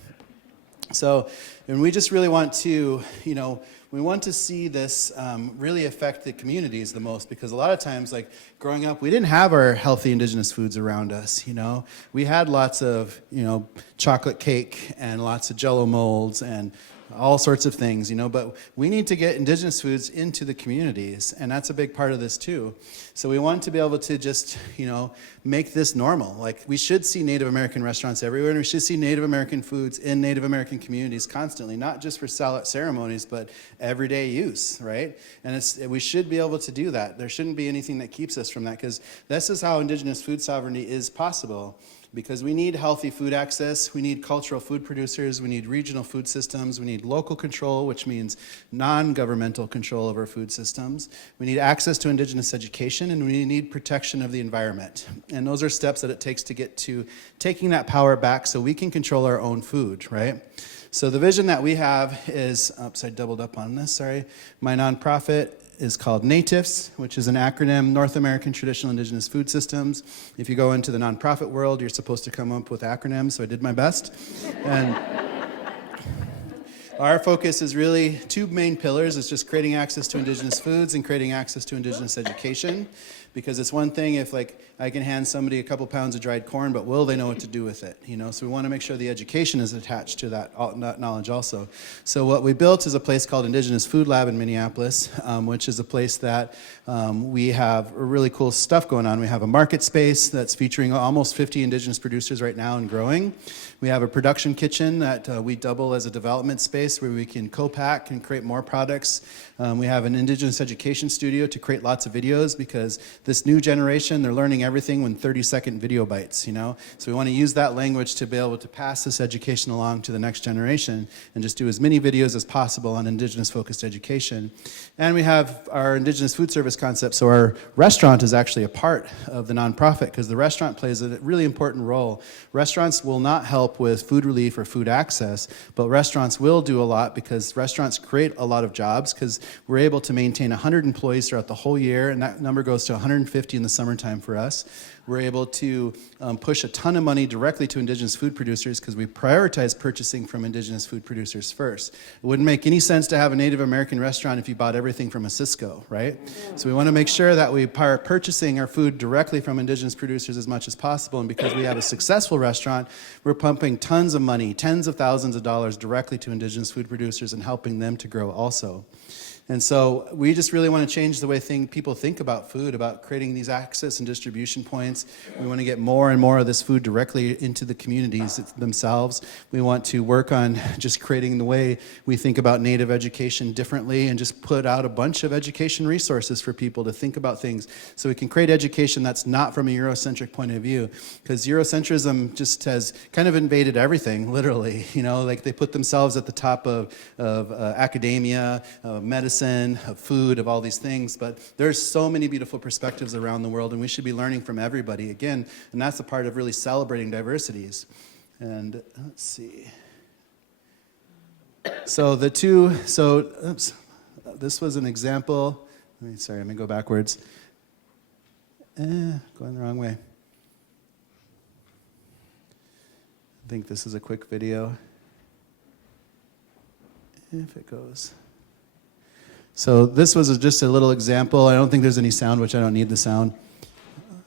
So, and we just really want to, we want to see this really affect the communities the most, because a lot of times, growing up, we didn't have our healthy indigenous foods around us, We had lots of, chocolate cake and lots of Jell-O molds and all sorts of things, but we need to get indigenous foods into the communities, and that's a big part of this too. So we want to be able to just, make this normal. Like, we should see Native American restaurants everywhere, and we should see Native American foods in Native American communities constantly, not just for ceremonies, but everyday use, right? And we should be able to do that. There shouldn't be anything that keeps us from that, because this is how indigenous food sovereignty is possible. Because we need healthy food access, we need cultural food producers, we need regional food systems, we need local control, which means non-governmental control over food systems. We need access to indigenous education, and we need protection of the environment. And those are steps that it takes to get to taking that power back so we can control our own food, right? So the vision that we have is, oops, I doubled up on this, sorry. My nonprofit is called NATIFS, which is an acronym, North American Traditional Indigenous Food Systems. If you go into the nonprofit world, you're supposed to come up with acronyms, so I did my best. And our focus is really two main pillars. It's just creating access to indigenous foods and creating access to indigenous education. Because it's one thing if, I can hand somebody a couple pounds of dried corn, but will they know what to do with it? So we want to make sure the education is attached to that knowledge also. So what we built is a place called Indigenous Food Lab in Minneapolis, which is a place that we have really cool stuff going on. We have a market space that's featuring almost 50 indigenous producers right now and growing. We have a production kitchen that we double as a development space where we can co-pack and create more products. We have an indigenous education studio to create lots of videos, because this new generation, they're learning everything in 30-second video bites, So we want to use that language to be able to pass this education along to the next generation and just do as many videos as possible on indigenous-focused education. And we have our indigenous food service concept, so our restaurant is actually a part of the nonprofit, because the restaurant plays a really important role. Restaurants will not help with food relief or food access, but restaurants will do a lot, because restaurants create a lot of jobs, because we're able to maintain 100 employees throughout the whole year, and that number goes to 150 in the summertime for us. We're able to push a ton of money directly to indigenous food producers, because we prioritize purchasing from indigenous food producers first. It wouldn't make any sense to have a Native American restaurant if you bought everything from a Cisco, right? So we want to make sure that we are purchasing our food directly from indigenous producers as much as possible, and because we have a successful restaurant, we're pumping tons of money, tens of thousands of dollars directly to indigenous food producers and helping them to grow also. And so we just really want to change the way people think about food, about creating these access and distribution points. We want to get more and more of this food directly into the communities themselves. We want to work on just creating the way we think about Native education differently, and just put out a bunch of education resources for people to think about things, so we can create education that's not from a Eurocentric point of view. Because Eurocentrism just has kind of invaded everything, literally. They put themselves at the top of academia, medicine, of food, of all these things, but there's so many beautiful perspectives around the world, and we should be learning from everybody again, and that's a part of really celebrating diversities. And let's see. So this was an example. Sorry, let me go backwards. Going the wrong way. I think this is a quick video. If it goes. So this was just a little example. I don't think there's any sound, which I don't need the sound.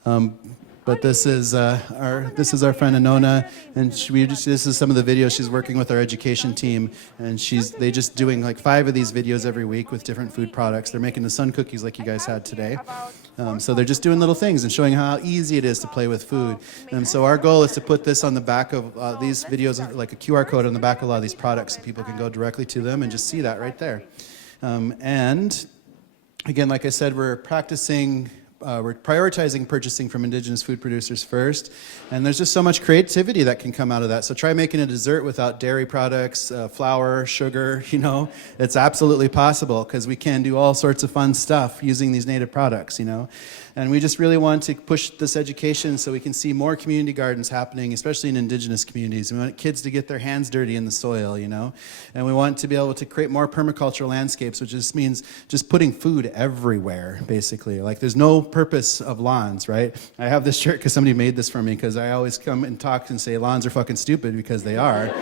But this is our friend Anona, and this is some of the videos she's working with our education team, and they just doing 5 of these videos every week with different food products. They're making the sun cookies like you guys had today. So they're just doing little things and showing how easy it is to play with food. And so our goal is to put this on the back of these videos, like a QR code on the back of a lot of these products, so people can go directly to them and just see that right there. And again, like I said, we're prioritizing purchasing from indigenous food producers first, and there's just so much creativity that can come out of that. So try making a dessert without dairy products, flour, sugar, it's absolutely possible, because we can do all sorts of fun stuff using these native products, And we just really want to push this education so we can see more community gardens happening, especially in indigenous communities. We want kids to get their hands dirty in the soil, And we want to be able to create more permaculture landscapes, which just means just putting food everywhere, basically. There's no purpose of lawns, right? I have this shirt because somebody made this for me, because I always come and talk and say lawns are fucking stupid, because they are.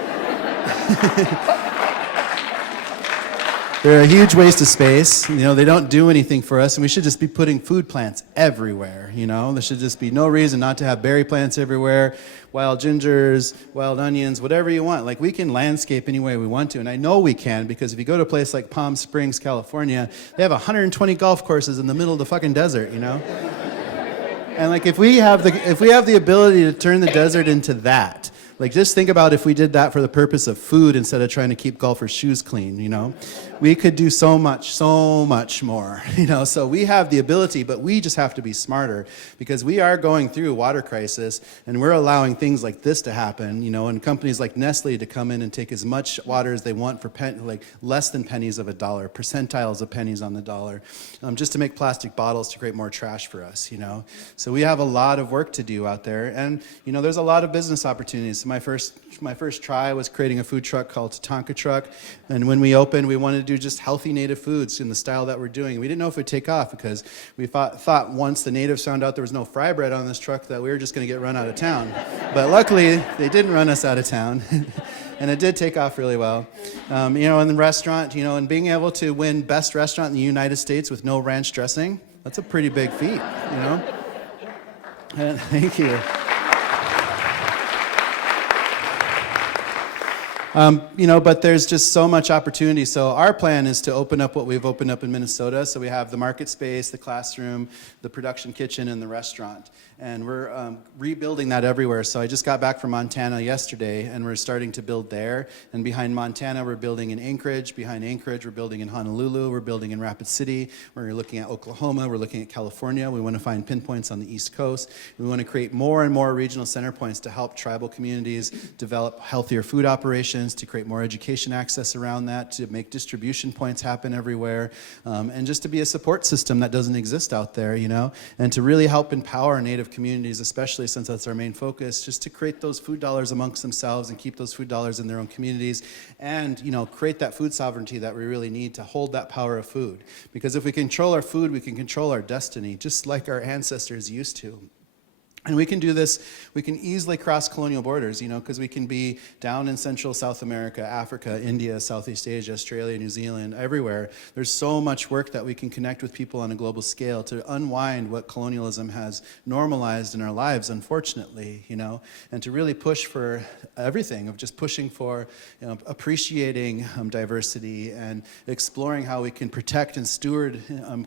They're a huge waste of space. They don't do anything for us, and we should just be putting food plants everywhere. There should just be no reason not to have berry plants everywhere, wild gingers, wild onions, whatever you want. Like, we can landscape any way we want to, and I know we can, because if you go to a place like Palm Springs, California, they have 120 golf courses in the middle of the fucking desert, And like, if we have the ability to turn the desert into that, like, just think about if we did that for the purpose of food instead of trying to keep golfers' shoes clean, We could do so much more, So we have the ability, but we just have to be smarter, because we are going through a water crisis, and we're allowing things like this to happen, and companies like Nestle to come in and take as much water as they want for less than pennies of a dollar, percentiles of pennies on the dollar, just to make plastic bottles to create more trash for us, So we have a lot of work to do out there, and there's a lot of business opportunities. My first try was creating a food truck called Tatanka Truck, and when we opened, we wanted to do just healthy native foods in the style that we're doing. We didn't know if it would take off, because we thought once the natives found out there was no fry bread on this truck that we were just going to get run out of town. But luckily, they didn't run us out of town. And it did take off really well. In the restaurant, and being able to win best restaurant in the United States with no ranch dressing, that's a pretty big feat, And thank you. But there's just so much opportunity. So our plan is to open up what we've opened up in Minnesota. So we have the market space, the classroom, the production kitchen, and the restaurant. And we're rebuilding that everywhere. So I just got back from Montana yesterday, and we're starting to build there. And behind Montana, we're building in Anchorage. Behind Anchorage, we're building in Honolulu. We're building in Rapid City. We're looking at Oklahoma. We're looking at California. We want to find pinpoints on the East Coast. We want to create more and more regional center points to help tribal communities develop healthier food operations, to create more education access around that, to make distribution points happen everywhere, and just to be a support system that doesn't exist out there, and to really help empower Native communities, especially since that's our main focus, just to create those food dollars amongst themselves and keep those food dollars in their own communities, and create that food sovereignty that we really need to hold that power of food. Because if we control our food, we can control our destiny, just like our ancestors used to. And we can do this, we can easily cross colonial borders, because we can be down in Central South America, Africa, India, Southeast Asia, Australia, New Zealand, everywhere. There's so much work that we can connect with people on a global scale to unwind what colonialism has normalized in our lives, unfortunately, and to really push for everything, of just pushing for appreciating diversity and exploring how we can protect and steward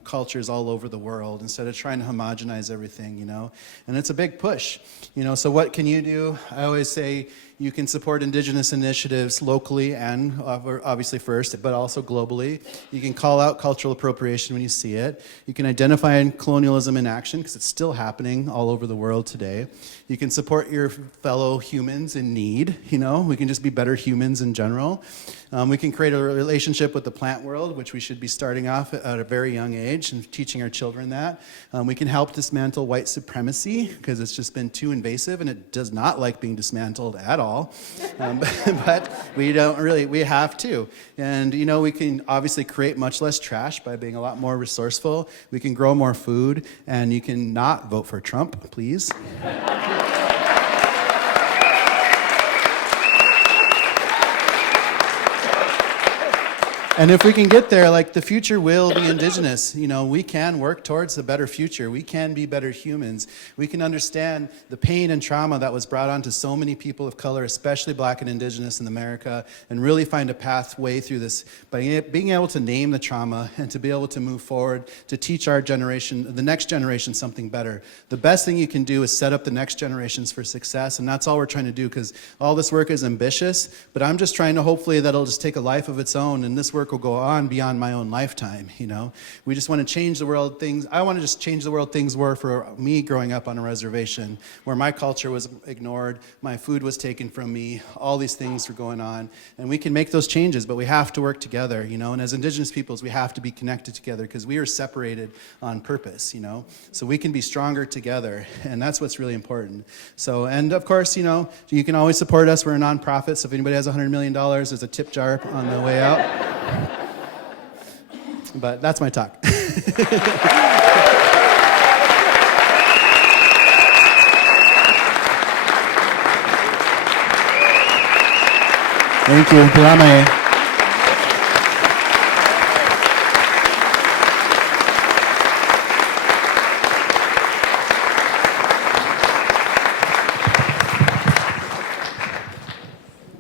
cultures all over the world instead of trying to homogenize everything, And it's a big push, so what can you do? I always say you can support Indigenous initiatives locally and obviously first, but also globally. You can call out cultural appropriation when you see it. You can identify colonialism in action, because it's still happening all over the world today. You can support your fellow humans in need, we can just be better humans in general. We can create a relationship with the plant world, which we should be starting off at a very young age and teaching our children that. We can help dismantle white supremacy, because it's just been too invasive and it does not like being dismantled at all. But we have to. And, we can obviously create much less trash by being a lot more resourceful. We can grow more food, and you can not vote for Trump, please. And if we can get there, the future will be Indigenous. We can work towards a better future. We can be better humans. We can understand the pain and trauma that was brought on to so many people of color, especially Black and Indigenous in America, and really find a pathway through this by being able to name the trauma and to be able to move forward, to teach our generation, the next generation, something better. The best thing you can do is set up the next generations for success, and that's all we're trying to do, because all this work is ambitious, but I'm just trying to hopefully that it'll just take a life of its own, and this work will go on beyond my own lifetime, We just want to change the world I want to just change the world things were for me growing up on a reservation, where my culture was ignored, my food was taken from me, all these things were going on, and we can make those changes, but we have to work together, and as Indigenous peoples, we have to be connected together, because we are separated on purpose, so we can be stronger together, and that's what's really important. So, and of course, you can always support us. We're a nonprofit, so if anybody has $100 million, there's a tip jar on the way out. But that's my talk. Thank you.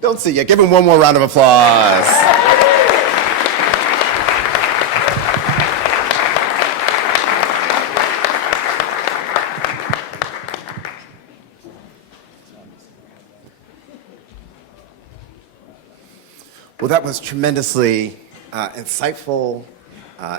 Don't see yet. Give him one more round of applause. Well, that was tremendously insightful,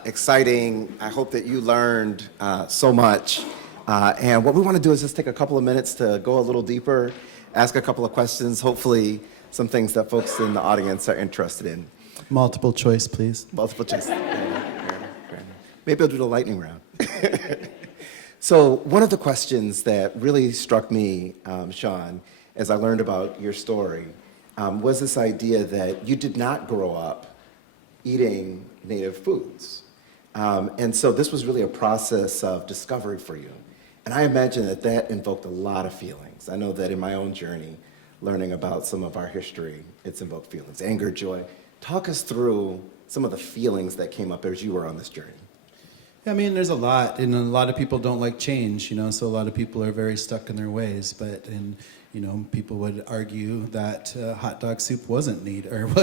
exciting. I hope that you learned so much. And what we want to do is just take a couple of minutes to go a little deeper, ask a couple of questions, hopefully some things that folks in the audience are interested in. Multiple choice, please. Multiple choice. Maybe I'll do the lightning round. So one of the questions that really struck me, Sean, as I learned about your story, was this idea that you did not grow up eating native foods. And so this was really a process of discovery for you. And I imagine that that invoked a lot of feelings. I know that in my own journey, learning about some of our history, it's invoked feelings, anger, joy. Talk us through some of the feelings that came up as you were on this journey. I mean, there's a lot, and a lot of people don't like change, so a lot of people are very stuck in their ways, people would argue that hot dog soup was native,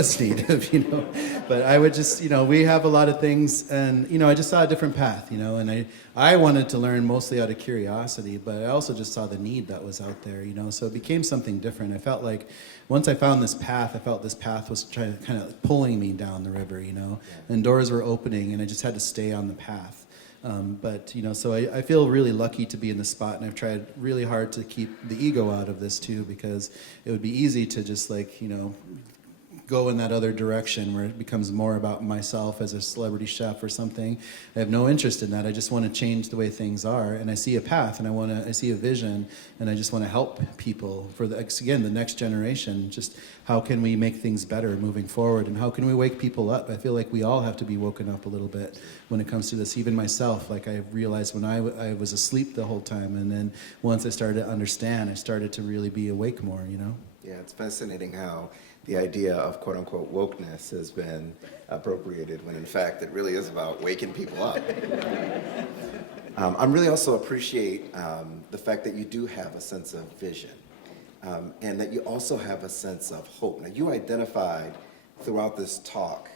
but I would just, we have a lot of things, and, I just saw a different path, and I wanted to learn mostly out of curiosity, but I also just saw the need that was out there, so it became something different. I felt like once I found this path, I felt this path was trying to kind of pulling me down the river, and doors were opening, and I just had to stay on the path. So I feel really lucky to be in this spot, and I've tried really hard to keep the ego out of this too, because it would be easy to just go in that other direction where it becomes more about myself as a celebrity chef or something. I have no interest in that. I just want to change the way things are, and I see a path, and I see a vision, and I just want to help people for the next generation. Just how can we make things better moving forward, and how can we wake people up? I feel like we all have to be woken up a little bit when it comes to this. Even myself, like I realized when I was asleep the whole time, and then once I started to understand, I started to really be awake more. Yeah, it's fascinating how the idea of quote-unquote wokeness has been appropriated when in fact it really is about waking people up. I really also appreciate the fact that you do have a sense of vision and that you also have a sense of hope. Now, you identified throughout this talk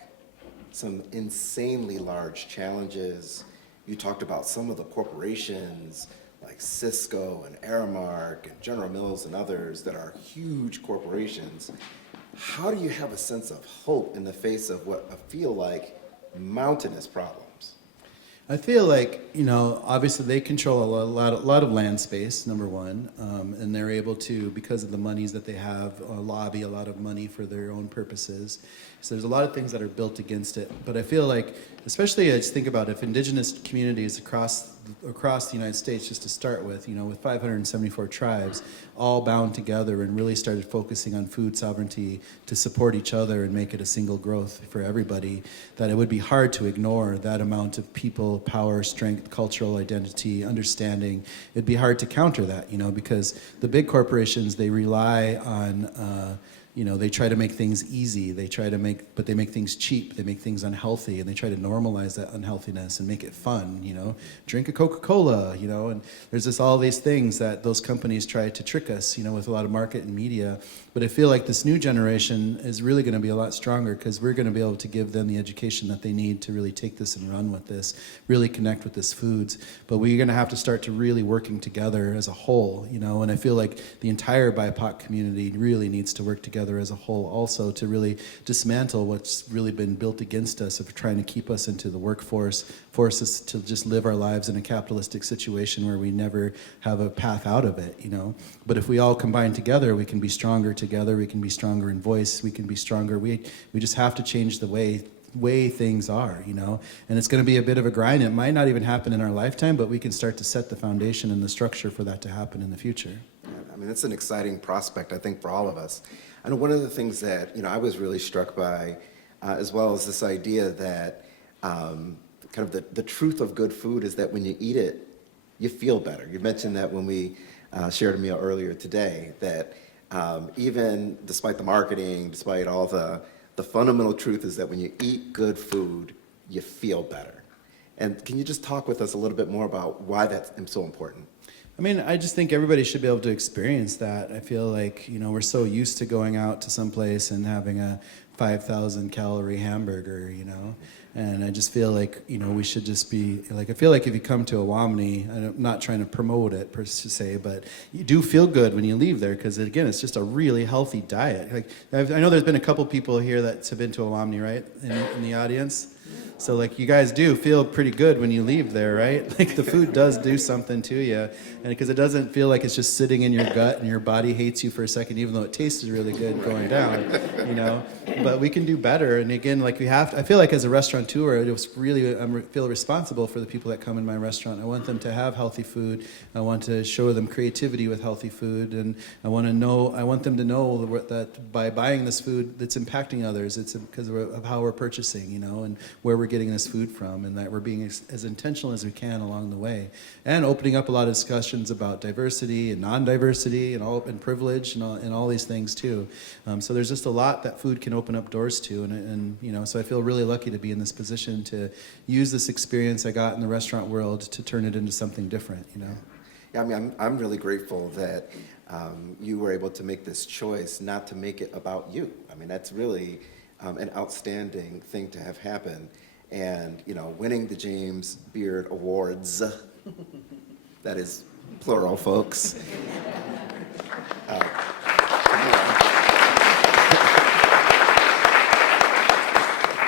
some insanely large challenges. You talked about some of the corporations like Cisco and Aramark and General Mills and others that are huge corporations. How do you have a sense of hope in the face of what I feel like mountainous problems? I feel like, obviously they control a lot of land space, number one, and they're able to, because of the monies that they have, lobby a lot of money for their own purposes. So there's a lot of things that are built against it. But I feel like, especially I just think about if indigenous communities across the United States, just to start with, with 574 tribes, all bound together and really started focusing on food sovereignty to support each other and make it a single growth for everybody, that it would be hard to ignore that amount of people, power, strength, cultural identity, understanding. It'd be hard to counter that, because the big corporations, they rely on they try to make things easy. But they make things cheap. They make things unhealthy, and they try to normalize that unhealthiness and make it fun. Drink a Coca-Cola. And there's all these things that those companies try to trick us. With a lot of market and media. But I feel like this new generation is really going to be a lot stronger because we're going to be able to give them the education that they need to really take this and run with this, really connect with this foods. But we're going to have to start to really working together as a whole. And I feel like the entire BIPOC community really needs to work together as a whole also to really dismantle what's really been built against us of trying to keep us into the workforce, force us to just live our lives in a capitalistic situation where we never have a path out of it, But if we all combine together, we can be stronger together, we can be stronger in voice, we can be stronger. We just have to change the way things are, And it's going to be a bit of a grind. It might not even happen in our lifetime, but we can start to set the foundation and the structure for that to happen in the future. I mean, it's an exciting prospect, I think, for all of us. I know one of the things that I was really struck by, as well as this idea that kind of the truth of good food is that when you eat it, you feel better. You mentioned that when we shared a meal earlier today, that even despite the marketing, despite all the fundamental truth is that when you eat good food, you feel better. And can you just talk with us a little bit more about why that's so important? I mean, I just think everybody should be able to experience that. I feel like, we're so used to going out to some place and having a 5,000 calorie hamburger, and I just feel like, we should just be, like, I feel like if you come to Awamni, I'm not trying to promote it per se, but you do feel good when you leave there, because again, it's just a really healthy diet. Like, I know there's been a couple people here that have been to Awamni, right, in the audience? So, like, you guys do feel pretty good when you leave there, right? Like, the food does do something to you, and because it doesn't feel like it's just sitting in your gut and your body hates you for a second, even though it tasted really good going down, But we can do better, and again, like, I feel like as a restaurateur, it was really, I feel responsible for the people that come in my restaurant. I want them to have healthy food. I want to show them creativity with healthy food, and I want them to know that by buying this food that's impacting others, it's because of how we're purchasing, and where we're getting this food from, and that we're being as intentional as we can along the way, and opening up a lot of discussions about diversity and non-diversity and privilege and all these things too. So there's just a lot that food can open up doors to, and so I feel really lucky to be in this position to use this experience I got in the restaurant world to turn it into something different. Yeah, I mean, I'm really grateful that you were able to make this choice not to make it about you. I mean, that's really an outstanding thing to have happen. And, winning the James Beard Awards, that is plural, folks.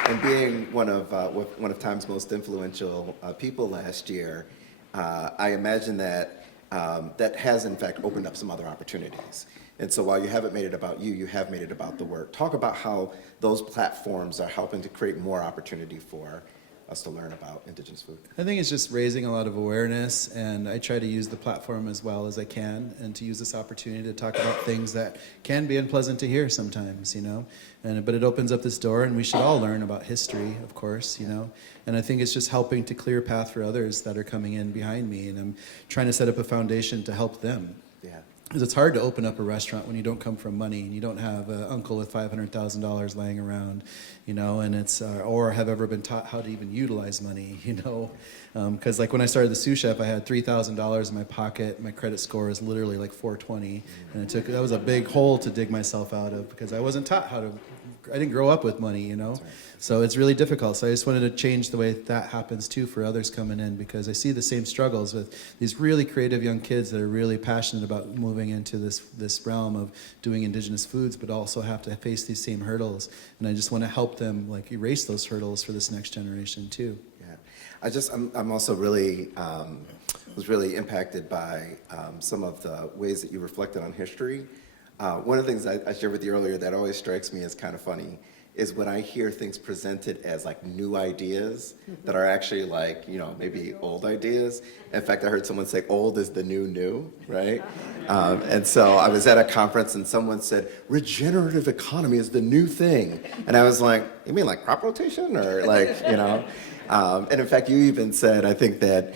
And being one of Time's most influential people last year, I imagine that that has, in fact, opened up some other opportunities. And so while you haven't made it about you, you have made it about the work. Talk about how those platforms are helping to create more opportunity for us to learn about Indigenous food. I think it's just raising a lot of awareness, and I try to use the platform as well as I can, and to use this opportunity to talk about things that can be unpleasant to hear sometimes, but it opens up this door, and we should all learn about history, of course, and I think it's just helping to clear a path for others that are coming in behind me, and I'm trying to set up a foundation to help them. Yeah. Because it's hard to open up a restaurant when you don't come from money and you don't have an uncle with $500,000 laying around, and it's or have ever been taught how to even utilize money, because like when I started the Sioux Chef, I had $3,000 in my pocket. My credit score is literally like 420, and that was a big hole to dig myself out of because I wasn't taught how to. I didn't grow up with money, Right. So it's really difficult. So I just wanted to change the way that happens too for others coming in, because I see the same struggles with these really creative young kids that are really passionate about moving into this realm of doing Indigenous foods, but also have to face these same hurdles. And I just want to help them like erase those hurdles for this next generation too. Yeah, I'm also really was really impacted by some of the ways that you reflected on history. One of the things I shared with you earlier that always strikes me as kind of funny is when I hear things presented as like new ideas that are actually like, maybe old ideas. In fact, I heard someone say old is the new, right? And so I was at a conference and someone said, regenerative economy is the new thing. And I was like, you mean like crop rotation or like, and in fact, you even said, I think that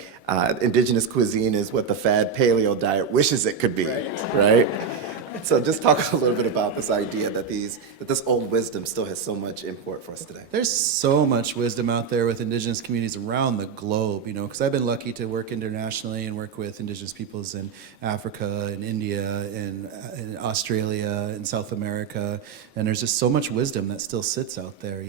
Indigenous cuisine is what the fad paleo diet wishes it could be, right? So just talk a little bit about this idea that this old wisdom still has so much import for us today. There's so much wisdom out there with Indigenous communities around the globe, because I've been lucky to work internationally and work with Indigenous peoples in Africa and India and in Australia and South America, and there's just so much wisdom that still sits out there,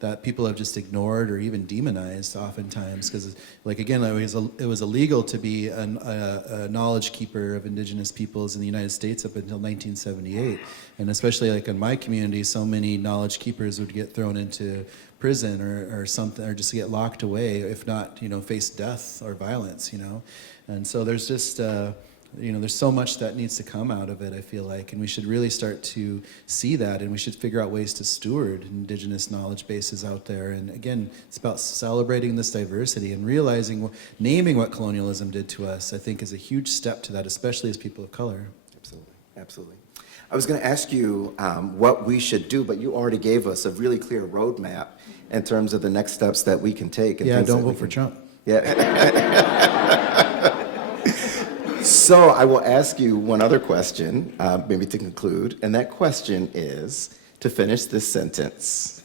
that people have just ignored or even demonized oftentimes, because, like, again, it was illegal to be a knowledge keeper of Indigenous peoples in the United States up until 1978, and especially like in my community, so many knowledge keepers would get thrown into prison or something, or just get locked away, if not, face death or violence, and so there's just there's so much that needs to come out of it, I feel like, and we should really start to see that, and we should figure out ways to steward Indigenous knowledge bases out there. And again, it's about celebrating this diversity and realizing, naming what colonialism did to us, I think is a huge step to that, especially as people of color. Absolutely. I was going to ask you what we should do, but you already gave us a really clear roadmap in terms of the next steps that we can take. Yeah, don't vote for Trump. Yeah. So I will ask you one other question, maybe to conclude, and that question is, to finish this sentence,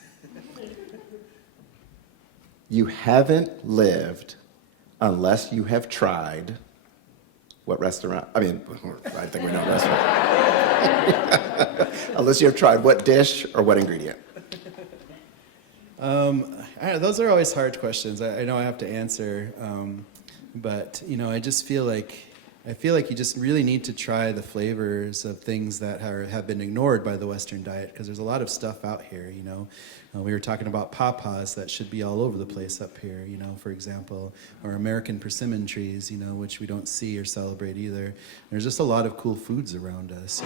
you haven't lived unless you have tried what restaurant? I mean, I think we know restaurant. Unless you've tried what dish or what ingredient? I don't know, those are always hard questions. I know I have to answer, but I just feel like you just really need to try the flavors of things that have been ignored by the Western diet, because there's a lot of stuff out here. We were talking about pawpaws that should be all over the place up here, for example, or American persimmon trees, which we don't see or celebrate either. There's just a lot of cool foods around us,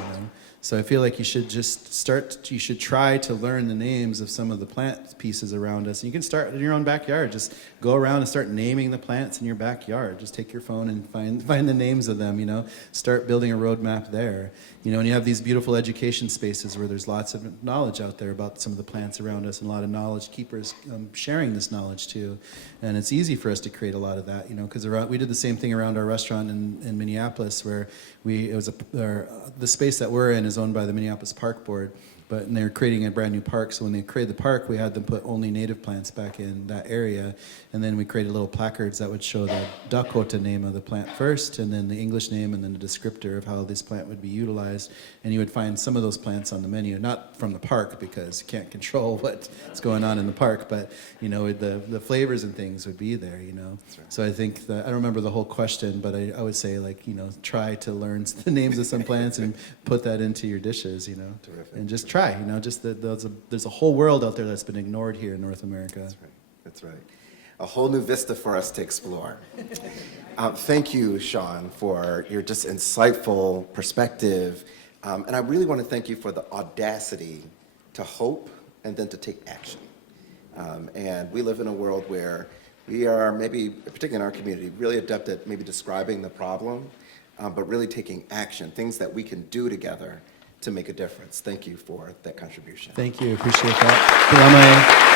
So I feel like you should try to learn the names of some of the plant pieces around us. And you can start in your own backyard. Just go around and start naming the plants in your backyard. Just take your phone and find the names of them, Start building a roadmap there. And you have these beautiful education spaces where there's lots of knowledge out there about some of the plants around us, and a lot of knowledge keepers sharing this knowledge too. And it's easy for us to create a lot of that, because we did the same thing around our restaurant in Minneapolis, where the space that we're in is owned by the Minneapolis Park Board. And they were creating a brand new park, so when they created the park, we had them put only native plants back in that area, and then we created little placards that would show the Dakota name of the plant first, and then the English name, and then the descriptor of how this plant would be utilized. And you would find some of those plants on the menu, not from the park, because you can't control what's going on in the park, but the flavors and things would be there. Right. So I think I don't remember the whole question, but I would say try to learn the names of some plants and put that into your dishes. Terrific. And just try. There's a whole world out there that's been ignored here in North America. That's right. A whole new vista for us to explore. Thank you, Sean, for your just insightful perspective. And I really want to thank you for the audacity to hope and then to take action. And we live in a world where we are maybe, particularly in our community, really adept at maybe describing the problem, but really taking action, things that we can do together to make a difference. Thank you for that contribution. Thank you. Appreciate that.